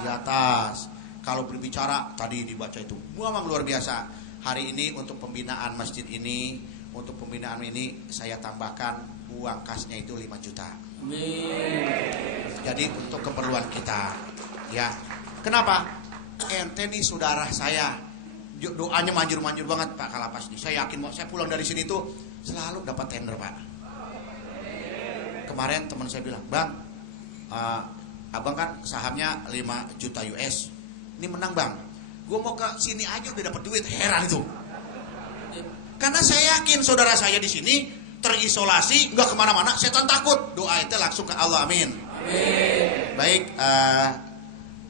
Di atas. Kalau berbicara, tadi dibaca itu memang luar biasa. Hari ini untuk pembinaan masjid ini, untuk pembinaan ini saya tambahkan uang kasnya itu 5 juta. Jadi untuk keperluan kita. Ya. Kenapa? Ente nih saudara saya. Doanya manjur-manjur banget Pak Kalapas nih. Saya yakin saya pulang dari sini tuh selalu dapat tender Pak. Kemarin teman saya bilang, Bang, abang kan sahamnya 5 juta US. Ini menang Bang. Gue mau ke sini aja udah dapat duit. Heran itu. Karena saya yakin saudara saya di sini terisolasi, nggak kemana-mana. Setan takut. Doa itu langsung ke Allah. Amin. Baik,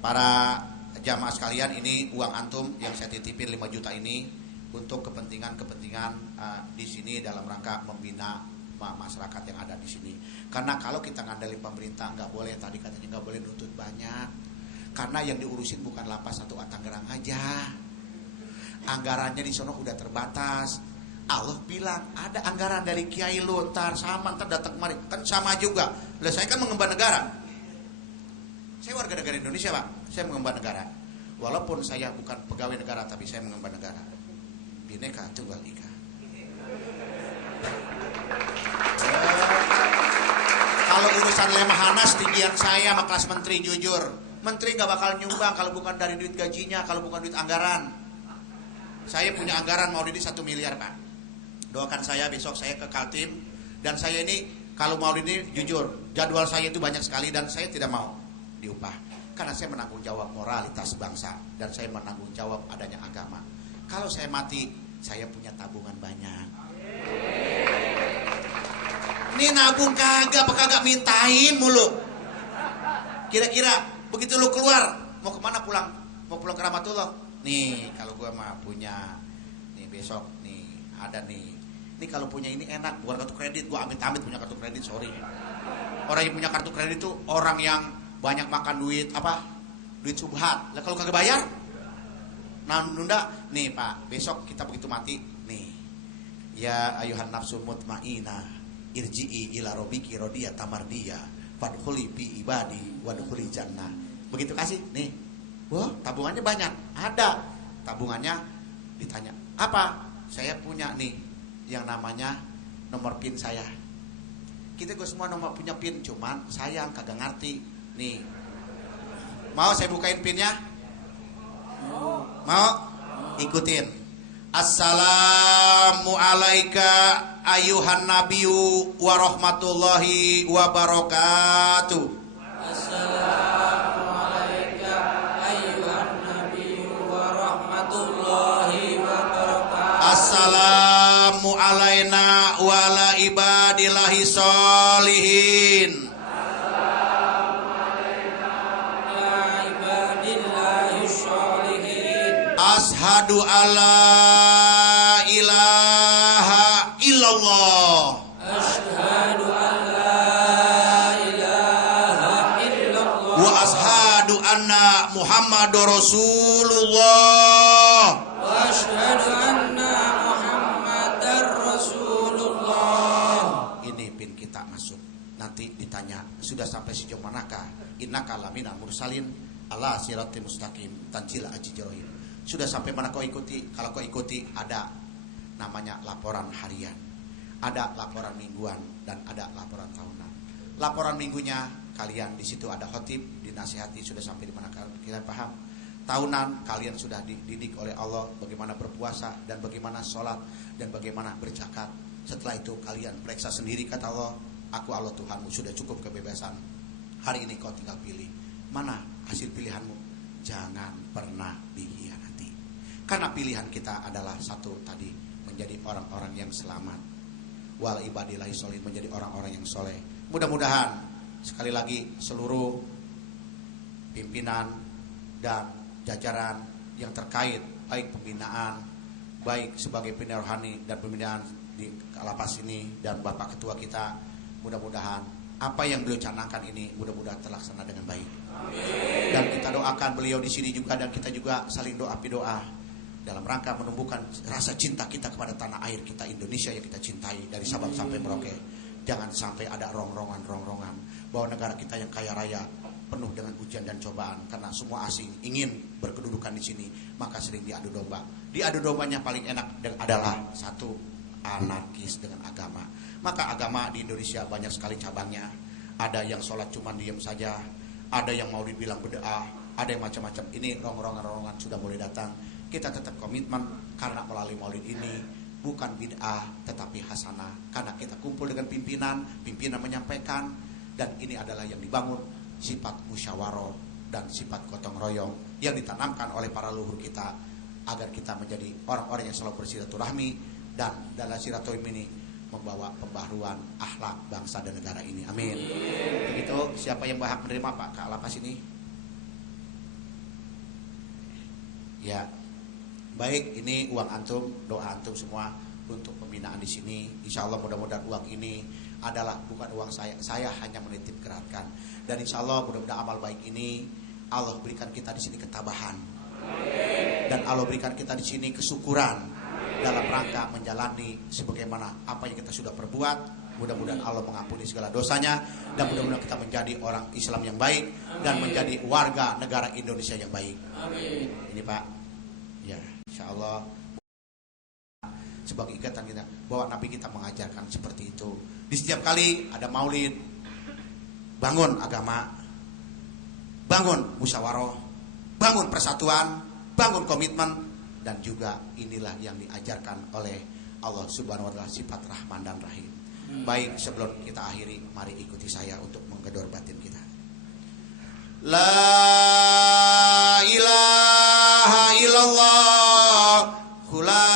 para jamaah sekalian, ini uang antum yang saya titipin 5 juta ini untuk kepentingan di sini dalam rangka membina masyarakat yang ada di sini. Karena kalau kita ngandelin pemerintah nggak boleh, tadi katanya nggak boleh nuntut banyak. Karena yang diurusin bukan Lapas 1 Tangerang aja. Anggarannya di sono udah terbatas. Allah bilang ada anggaran dari Kiai Lontar sama ntar datang kemari. Kan sama juga. Lah saya kan mengemban negara. Saya warga negara Indonesia, Pak. Saya mengemban negara. Walaupun saya bukan pegawai negara, tapi saya mengemban negara. Bhinneka Tunggal Ika. Kalau urusan Lemhanas tinggian saya sama kelas menteri, jujur, menteri gak bakal nyumbang kalau bukan dari duit gajinya, kalau bukan duit anggaran. Saya punya anggaran Maulidi 1 miliar, Pak. Doakan saya besok saya ke Kaltim. Dan saya ini kalau Maulidi jujur, jadwal saya itu banyak sekali dan saya tidak mau diupah. Karena saya menanggung jawab moralitas bangsa dan saya menanggung jawab adanya agama. Kalau saya mati, saya punya tabungan banyak. Ini nabung kagak mintain mulu. Kira-kira begitu lu keluar mau kemana pulang? Mau pulang ke Rahmatullah? Nih kalau gue mah punya nih besok nih ada nih. Ini kalau punya ini enak bukan kartu kredit. Gue amit-amit punya kartu kredit, sorry. Orang yang punya kartu kredit itu orang yang banyak makan duit apa? Duit subhat. Lah kalau kagak bayar? Nah nunda nih Pak, besok kita begitu mati nih. Ya ayuhan nafsul mutmainah irji'i ila rabbiki radiyatan mardiyah fadkhuli fi ibadi wadkhuli jannah. Begitu kasih nih. Wah, tabungannya banyak. Ada. Tabungannya ditanya, "Apa?" Saya punya nih yang namanya nomor PIN saya. Kita gue semua nomor punya PIN, cuman sayang kagak ngerti. Nih. Mau saya bukain PIN-nya? Mau? Ikutin. Assalamu alayka ayuhan nabiyyu wa rahmatullahi wa barakatuh. Assalamu alayka ayuhan nabiyyu wa rahmatullahi wa barakatuh. Assalamu alayna wa ala ibadillahi sholihin. Assalamu alayna wa ala ibadillahi sholihin. Ashhadu alla ilaha illallah. Ashhadu an la ilaha illallah. Wa ashhadu anna Muhammadur Rasulullah. Wa ashhadu anna Muhammadar Rasulullah. Ini PIN kita masuk. Nanti ditanya, sudah sampai sejauh manakah? Innaka laminal mursalin ala siratim mustaqim tanzil ajrohim. Sudah sampai mana kau ikuti? Kalau kau ikuti ada namanya laporan harian, ada laporan mingguan dan ada laporan tahunan. Laporan minggunya kalian di situ ada khotib dinasihati sudah sampai di mana kalian paham. Tahunan kalian sudah dididik oleh Allah bagaimana berpuasa dan bagaimana sholat dan bagaimana berzakat. Setelah itu kalian periksa sendiri kata Allah, aku Allah Tuhanmu sudah cukup kebebasan. Hari ini kau tinggal pilih mana hasil pilihanmu. Jangan pernah dikhianati. Karena pilihan kita adalah satu tadi, menjadi orang-orang yang selamat. Wal ibadillahi sholihin, menjadi orang-orang yang soleh. Mudah-mudahan sekali lagi seluruh pimpinan dan jajaran yang terkait baik pembinaan, baik sebagai pembina rohani dan pembinaan di Lapas ini dan Bapak Ketua kita, mudah-mudahan apa yang beliau canangkan ini mudah-mudahan terlaksana dengan baik. Amin. Dan kita doakan beliau di sini juga dan kita juga saling doa dalam rangka menumbuhkan rasa cinta kita kepada tanah air kita Indonesia yang kita cintai dari Sabang sampai Merauke. Jangan sampai ada rongrongan bahwa negara kita yang kaya raya penuh dengan ujian dan cobaan karena semua asing ingin berkedudukan di sini, maka sering diadu domba. Diadu dombanya paling enak adalah satu, anarkis dengan agama. Maka agama di Indonesia banyak sekali cabangnya. Ada yang sholat cuma diam saja, ada yang mau dibilang bid'ah, ada yang macam-macam. Ini rongrongan sudah mulai datang. Kita tetap komitmen karena melalui maulid ini bukan bid'ah tetapi hasanah. Karena kita kumpul dengan pimpinan menyampaikan dan ini adalah yang dibangun sifat musyawarah dan sifat gotong royong yang ditanamkan oleh para leluhur kita agar kita menjadi orang-orang yang selalu bersilaturahmi dan dalam silaturahmi ini membawa pembaharuan akhlak bangsa dan negara ini. Amin. Begitu, siapa yang berhak menerima Pak ke Lapas ini? Ya. Baik, ini uang antum, doa antum semua untuk pembinaan di sini. Insya Allah mudah-mudahan uang ini adalah bukan uang saya hanya menitip gerakkan. Dan insya Allah mudah-mudahan amal baik ini Allah berikan kita di sini ketabahan. Dan Allah berikan kita di sini kesyukuran dalam rangka menjalani sebagaimana apa yang kita sudah perbuat. Mudah-mudahan Allah mengampuni segala dosanya dan mudah-mudahan kita menjadi orang Islam yang baik dan menjadi warga negara Indonesia yang baik. Amin. Ini Pak, ya insya Allah sebagai ikatan kita bahwa Nabi kita mengajarkan seperti itu. Di setiap kali ada maulid, bangun agama, bangun musyawarah, bangun persatuan, bangun komitmen, dan juga inilah yang diajarkan oleh Allah Subhanahu wa taala, sifat Rahman dan Rahim. Baik, sebelum kita akhiri, mari ikuti saya untuk menggedor batin kita. La ilaha illallah, la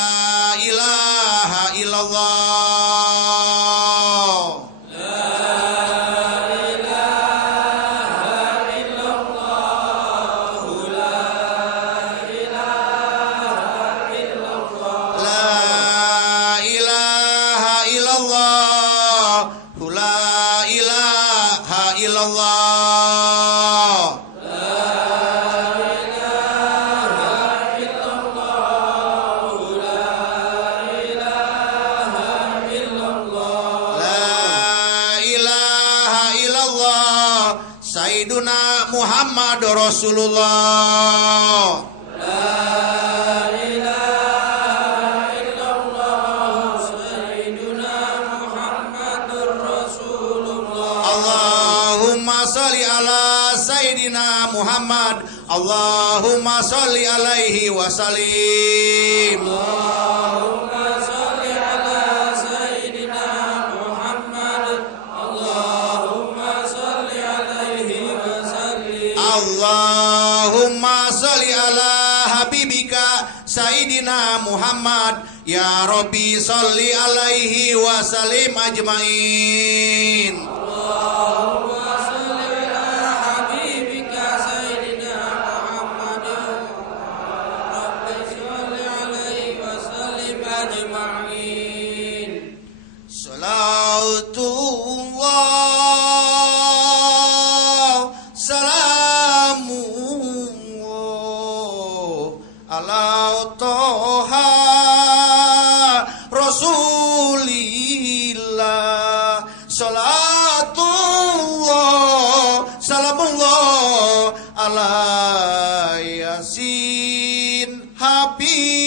ilaha illallah. Sayyiduna Muhammad Rasulullah. La ilaha illallah Sayyiduna Muhammadur Rasulullah. Allahumma salli ala Sayyidina Muhammad. Allahumma salli alaihi wa sallim. Allahumma salli ala Sayyidina Muhammad. Allahumma salli alaihi wa sallim. Allahumma salli ala habibika Sayyidina Muhammad. Ya Rabbi salli alaihi wa sallim ajmain. Allahumma salli ala habibika Sayyidina Muhammad. Rabbi salli alaihi wa sallim ajmain. Salatullah salamullah ala toha rasulillah. Salatullah salamullah ala yasin habibillah.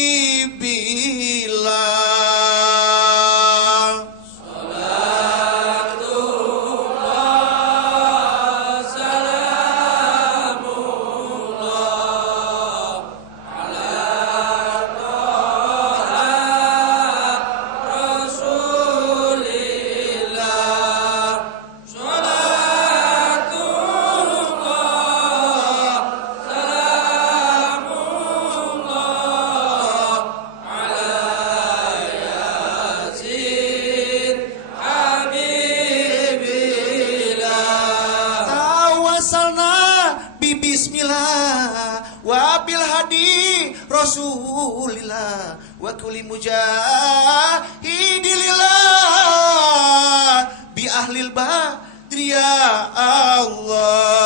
Rasulillah wa kulli mujahidilillah bi ahlil badri ya Allah.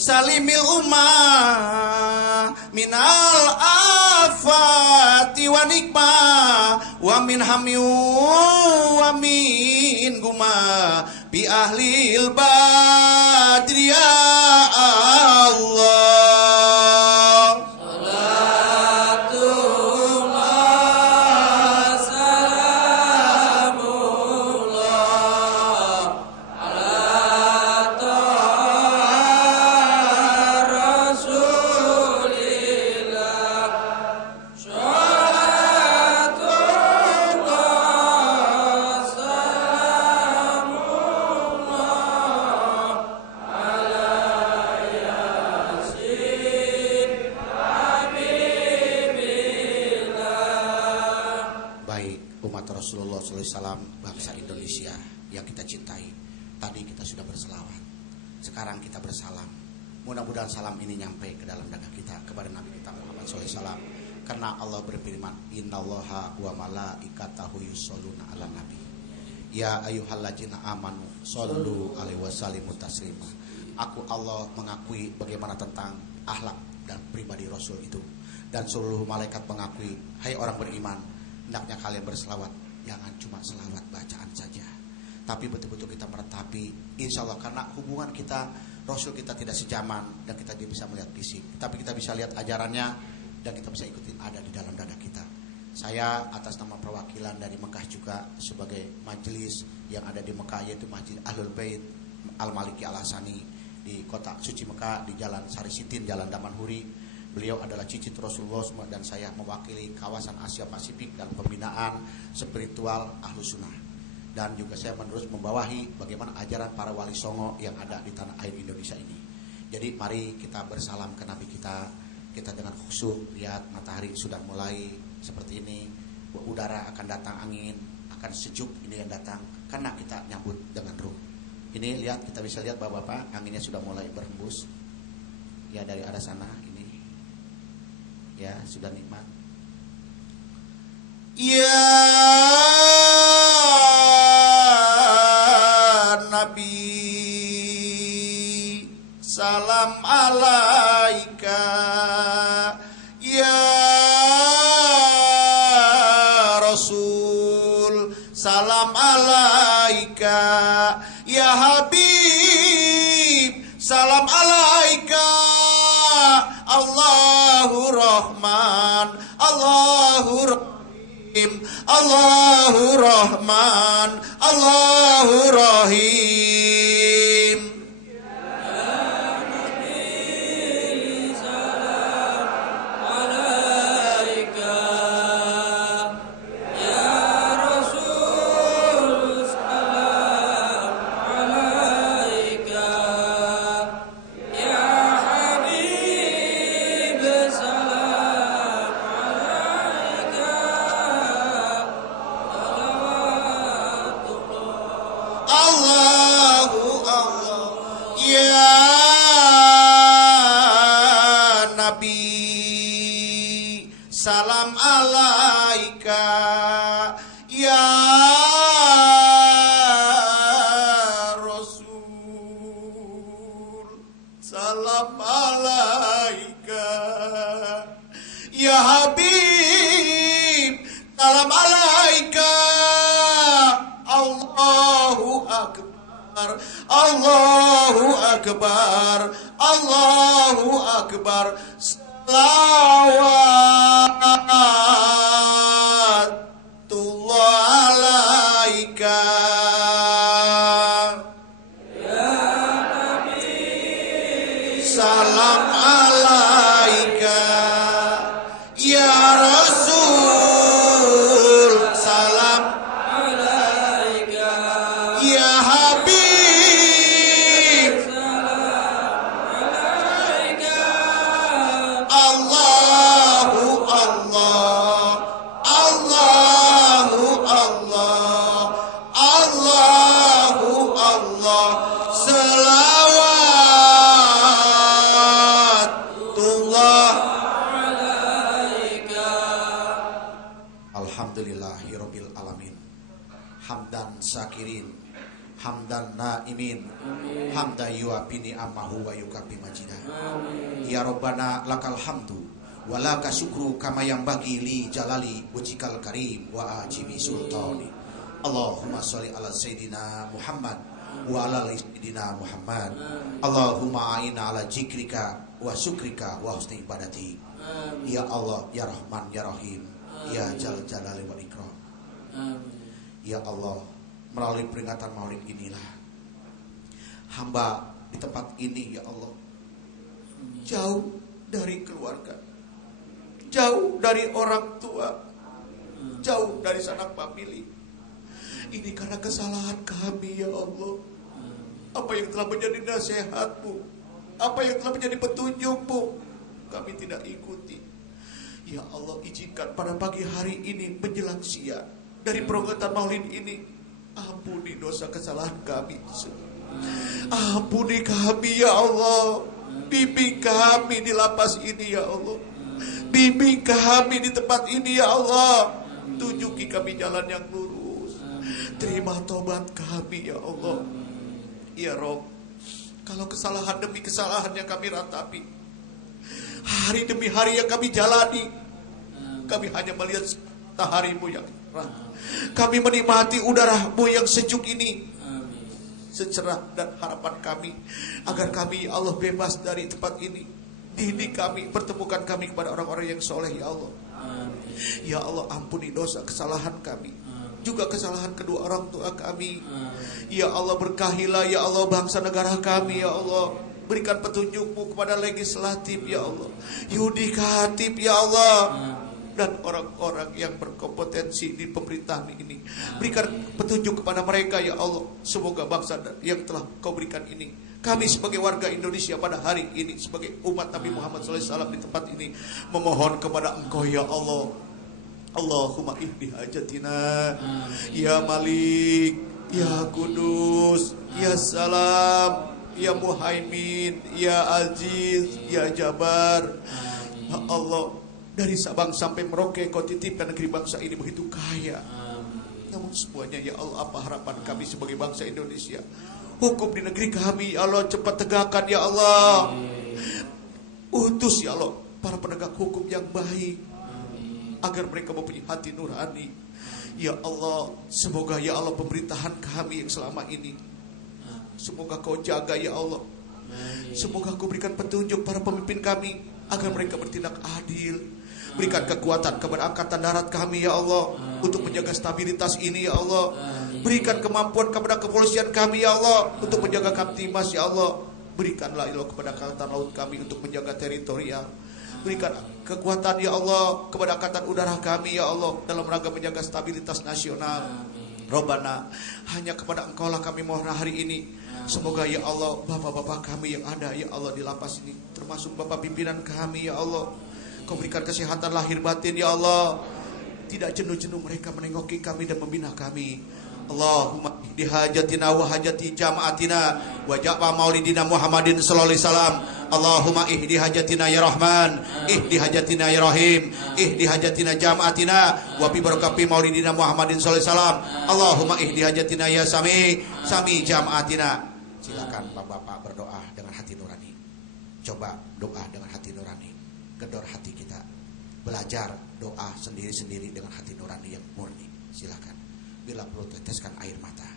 Salimil ummah minal afati wa nikmah wa min hamyu wa min guma bi ahlil badri ya Allah. Rasulullah SAW, bangsa Indonesia yang kita cintai. Tadi kita sudah berselawat, sekarang kita bersalam. Mudah-mudahan salam ini nyampe ke dalam dada kita kepada Nabi kita Muhammad SAW. Karena Allah berfirman, Innallaha wa malaikatahu yusholluna ala nabi. Ya ayyuhalladzina amanu shollu alaihi wasallimu taslima. Aku Allah mengakui bagaimana tentang akhlak dan pribadi Rasul itu. Dan seluruh malaikat mengakui, hai orang beriman, hendaknya kalian berselawat. Jangan cuma selawat bacaan saja, tapi betul-betul kita meratapi, insya Allah, karena hubungan kita Rasul kita tidak sejaman dan kita bisa melihat fisik, tapi kita bisa lihat ajarannya dan kita bisa ikutin ada di dalam dada kita. Saya atas nama perwakilan dari Mekah juga sebagai majelis yang ada di Mekah, yaitu Masjid Ahlul Bait Al-Maliki Al-Hasani di kota suci Mekah di Jalan Sari Sitin, Jalan Damanhuri. Beliau adalah cicit Rasulullah dan saya mewakili kawasan Asia Pasifik dan pembinaan spiritual Ahlus Sunnah. Dan juga saya menerus membawahi bagaimana ajaran para wali songo yang ada di tanah air Indonesia ini. Jadi mari kita bersalam ke Nabi kita. Kita dengan khusyuk lihat matahari sudah mulai seperti ini. Udara akan datang, angin akan sejuk ini yang datang karena kita nyambut dengan ruh. Ini lihat, kita bisa lihat bapak-bapak, anginnya sudah mulai berhembus. Ya dari arah sana ini. Ya sudah nikmat. Ya Nabi, salam alaika. Ya Rasul, salam alaika. Ya Habib, salam alaika. Allahu Rahman, Allahu Rahim, Allahu Rahman, Allahu Rahim. Salam alaika. Ya Rasul, salam alaika. Ya Habib, salam alaika. Allahu Akbar, Allahu Akbar, Allahu Akbar. Salawatullah alaika. Ya Nabi, salam alaika. Ya Rasul, salam alaika. Ya Habib, Allahu Allah, Allahu Allah, Allahu Allah. Salawatullah alaika. Alhamdulillahirabbil alamin. Hamdan syakirin, hamdan naimin, hamdan yu'abini ammahu wa yukabi majidah. Ya Rabbana lakal hamdu wa laka syukru kama yang bagi li jalali wajhikal karim wa ajimi sultani. Allahumma sholli ala sayyidina Muhammad wa ala ali sayyidina Muhammad. Allahumma a'inna ala zikrika wa syukrika wa husni ibadati. Ya Allah, ya Rahman, ya Rahim, ya Jal Jalali wal Ikram. Ya Allah, melalui peringatan Maulid inilah hamba di tempat ini, ya Allah, jauh dari keluarga, jauh dari orang tua, jauh dari sanak famili. Ini karena kesalahan kami, ya Allah. Apa yang telah menjadi nasihat-Mu, apa yang telah menjadi petunjuk-Mu, kami tidak ikuti. Ya Allah, izinkan pada pagi hari ini menjelang siang dari peringatan Maulid ini. Ampuni dosa kesalahan kami. Ampuni kami ya Allah. Bimbing kami di lapas ini ya Allah. Bimbing kami di tempat ini ya Allah. Tunjuki kami jalan yang lurus. Terima tobat kami ya Allah. Ya Rob, kalau kesalahan demi kesalahan yang kami ratapi, hari demi hari yang kami jalani, kami hanya melihat mataharimu yang cerah. Kami menikmati udaramu yang sejuk ini, secerah, dan harapan kami agar kami ya Allah bebas dari tempat ini. Didik kami, pertemukan kami kepada orang-orang yang soleh ya Allah. Ya Allah, ampuni dosa kesalahan kami, juga kesalahan kedua orang tua kami. Ya Allah, berkahilah ya Allah bangsa negara kami ya Allah. Berikan petunjukmu kepada legislatif ya Allah, yudikatif ya Allah, dan orang-orang yang berkompetensi di pemerintahan ini. Berikan petunjuk kepada mereka ya Allah. Semoga bangsa yang telah kau berikan ini, kami sebagai warga Indonesia pada hari ini, sebagai umat Nabi Muhammad SAW di tempat ini, memohon kepada Engkau ya Allah. Allahumma ihdi hajatina, ya Malik, ya Kudus, ya Salam, ya Muhaimin, ya Aziz, ya Jabar. Ya Allah, dari Sabang sampai Merauke kau titipkan negeri bangsa ini begitu kaya. Namun semuanya ya Allah, apa harapan kami sebagai bangsa Indonesia? Hukum di negeri kami ya Allah cepat tegakkan ya Allah. Utus ya Allah para penegak hukum yang baik, agar mereka mempunyai hati nurani. Ya Allah, semoga ya Allah pemerintahan kami yang selama ini, semoga kau jaga ya Allah. Semoga kau berikan petunjuk para pemimpin kami agar mereka bertindak adil. Berikan kekuatan kepada angkatan darat kami ya Allah, untuk menjaga stabilitas ini ya Allah. Berikan kemampuan kepada kepolisian kami ya Allah, untuk menjaga Kamtimas ya Allah. Berikanlah ya Allah kepada angkatan laut kami untuk menjaga teritorial. Berikan kekuatan ya Allah kepada angkatan udara kami ya Allah, dalam rangka menjaga stabilitas nasional. Robbana, hanya kepada Engkau lah kami mohon hari ini. Semoga ya Allah bapak-bapak kami yang ada ya Allah di lapas ini, termasuk bapak pimpinan kami ya Allah, Kau berikan kesehatan lahir batin ya Allah. Tidak jenuh-jenuh mereka menengoki kami dan membina kami. Allahumma ihdi hajatina wa hajati jama'atina wa ja'wa maulidina Muhammadin sallallahu alaihi wasallam. Allahumma ihdi hajatina ya Rahman, ihdi hajatina ya Rahim, ihdi hajatina jama'atina wa bi barakati maulidina Muhammadin sallallahu alaihi wasallam. Allahumma ihdi hajatina ya Sami, Sami jama'atina. Silakan Bapak-bapak berdoa dengan hati nurani. Coba doa dengan hati nurani. Gedor hati kita. Belajar doa sendiri-sendiri dengan hati nurani yang murni. Silakan. Bila perlu teteskan air mata.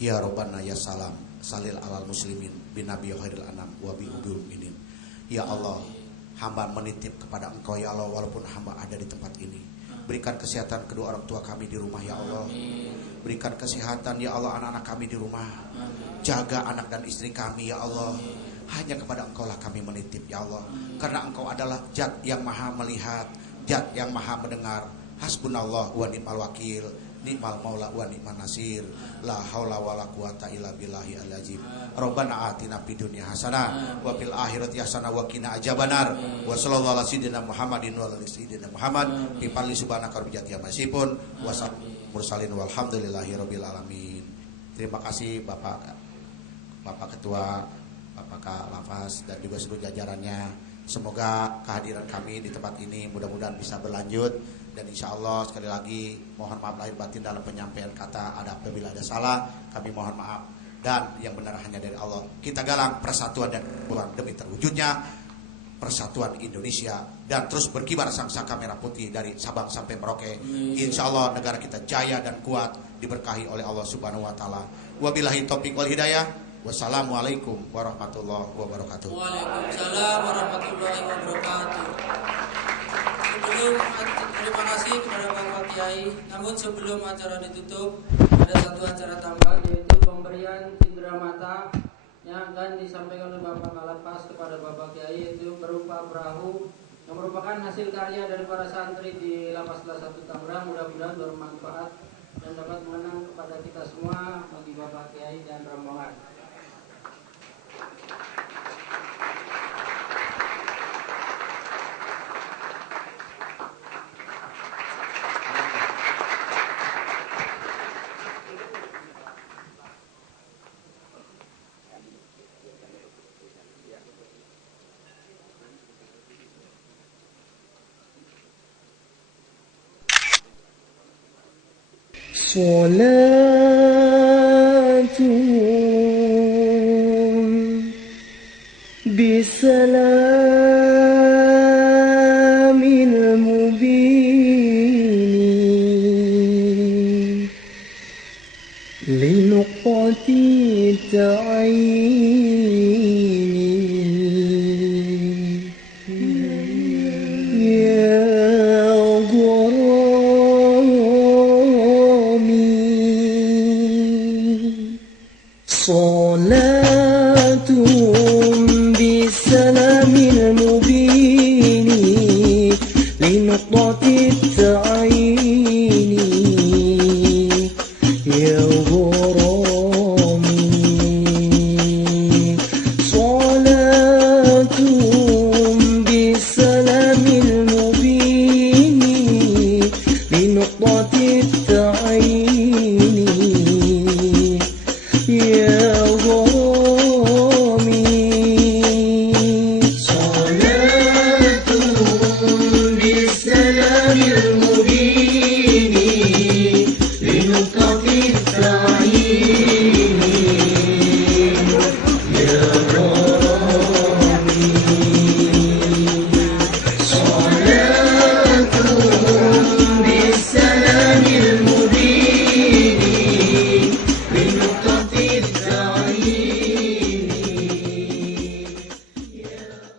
Ya Rabbana ya Salam, salil alal muslimin bin nabi khairil anam wa bi ubil minin. Ya Allah, hamba menitip kepada Engkau ya Allah, walaupun hamba ada di tempat ini. Berikan kesehatan kedua orang tua kami di rumah ya Allah. Berikan kesehatan ya Allah anak-anak kami di rumah. Jaga anak dan istri kami ya Allah. Hanya kepada Engkau lah kami menitip ya Allah. Karena Engkau adalah Zat yang maha melihat, Zat yang maha mendengar. Hasbunallah wa ni'mal wakil, ni'mal maula wa ni'man nasir. La haula wala quwata illa billahi al-azim. Rabbana atina fid dunya hasanah wa fil akhirati hasanah wa qina adzabannar. Wa sallallahu ala sayyidina Muhammadin wa ala sayyidina Muhammad bi fadli subhanaka rabbil izzati amma yasifun wa mursalin walhamdulillahi rabbil alamin. Terima kasih Bapak Ketua, Bapak Kak Lafaz dan juga seluruh jajarannya. Semoga kehadiran kami di tempat ini mudah-mudahan bisa berlanjut. Dan insya Allah sekali lagi mohon maaf lahir batin dalam penyampaian kata, ada apabila ada salah kami mohon maaf. Dan yang benar hanya dari Allah. Kita galang persatuan dan kesatuan demi terwujudnya persatuan Indonesia. Dan terus berkibar sangsaka merah putih dari Sabang sampai Merauke. Insya Allah negara kita jaya dan kuat, diberkahi oleh Allah Subhanahu Wa Taala. Wabillahi taufiq wal hidayah. Wassalamualaikum warahmatullahi wabarakatuh. Waalaikumsalam warahmatullahi wabarakatuh. Terima kasih kepada Bapak Kiai. Namun sebelum acara ditutup, ada satu acara tambahan, yaitu pemberian cindera mata yang akan disampaikan oleh Bapak Kalapas kepada Bapak Kiai, yaitu berupa perahu yang merupakan hasil karya dari para santri di Lapas Kelas 1 Tangerang. Mudah-mudahan bermanfaat dan dapat mengenang kepada kita semua bagi Bapak Kiai dan rombongan. صلاة بسلام المبين لنقطة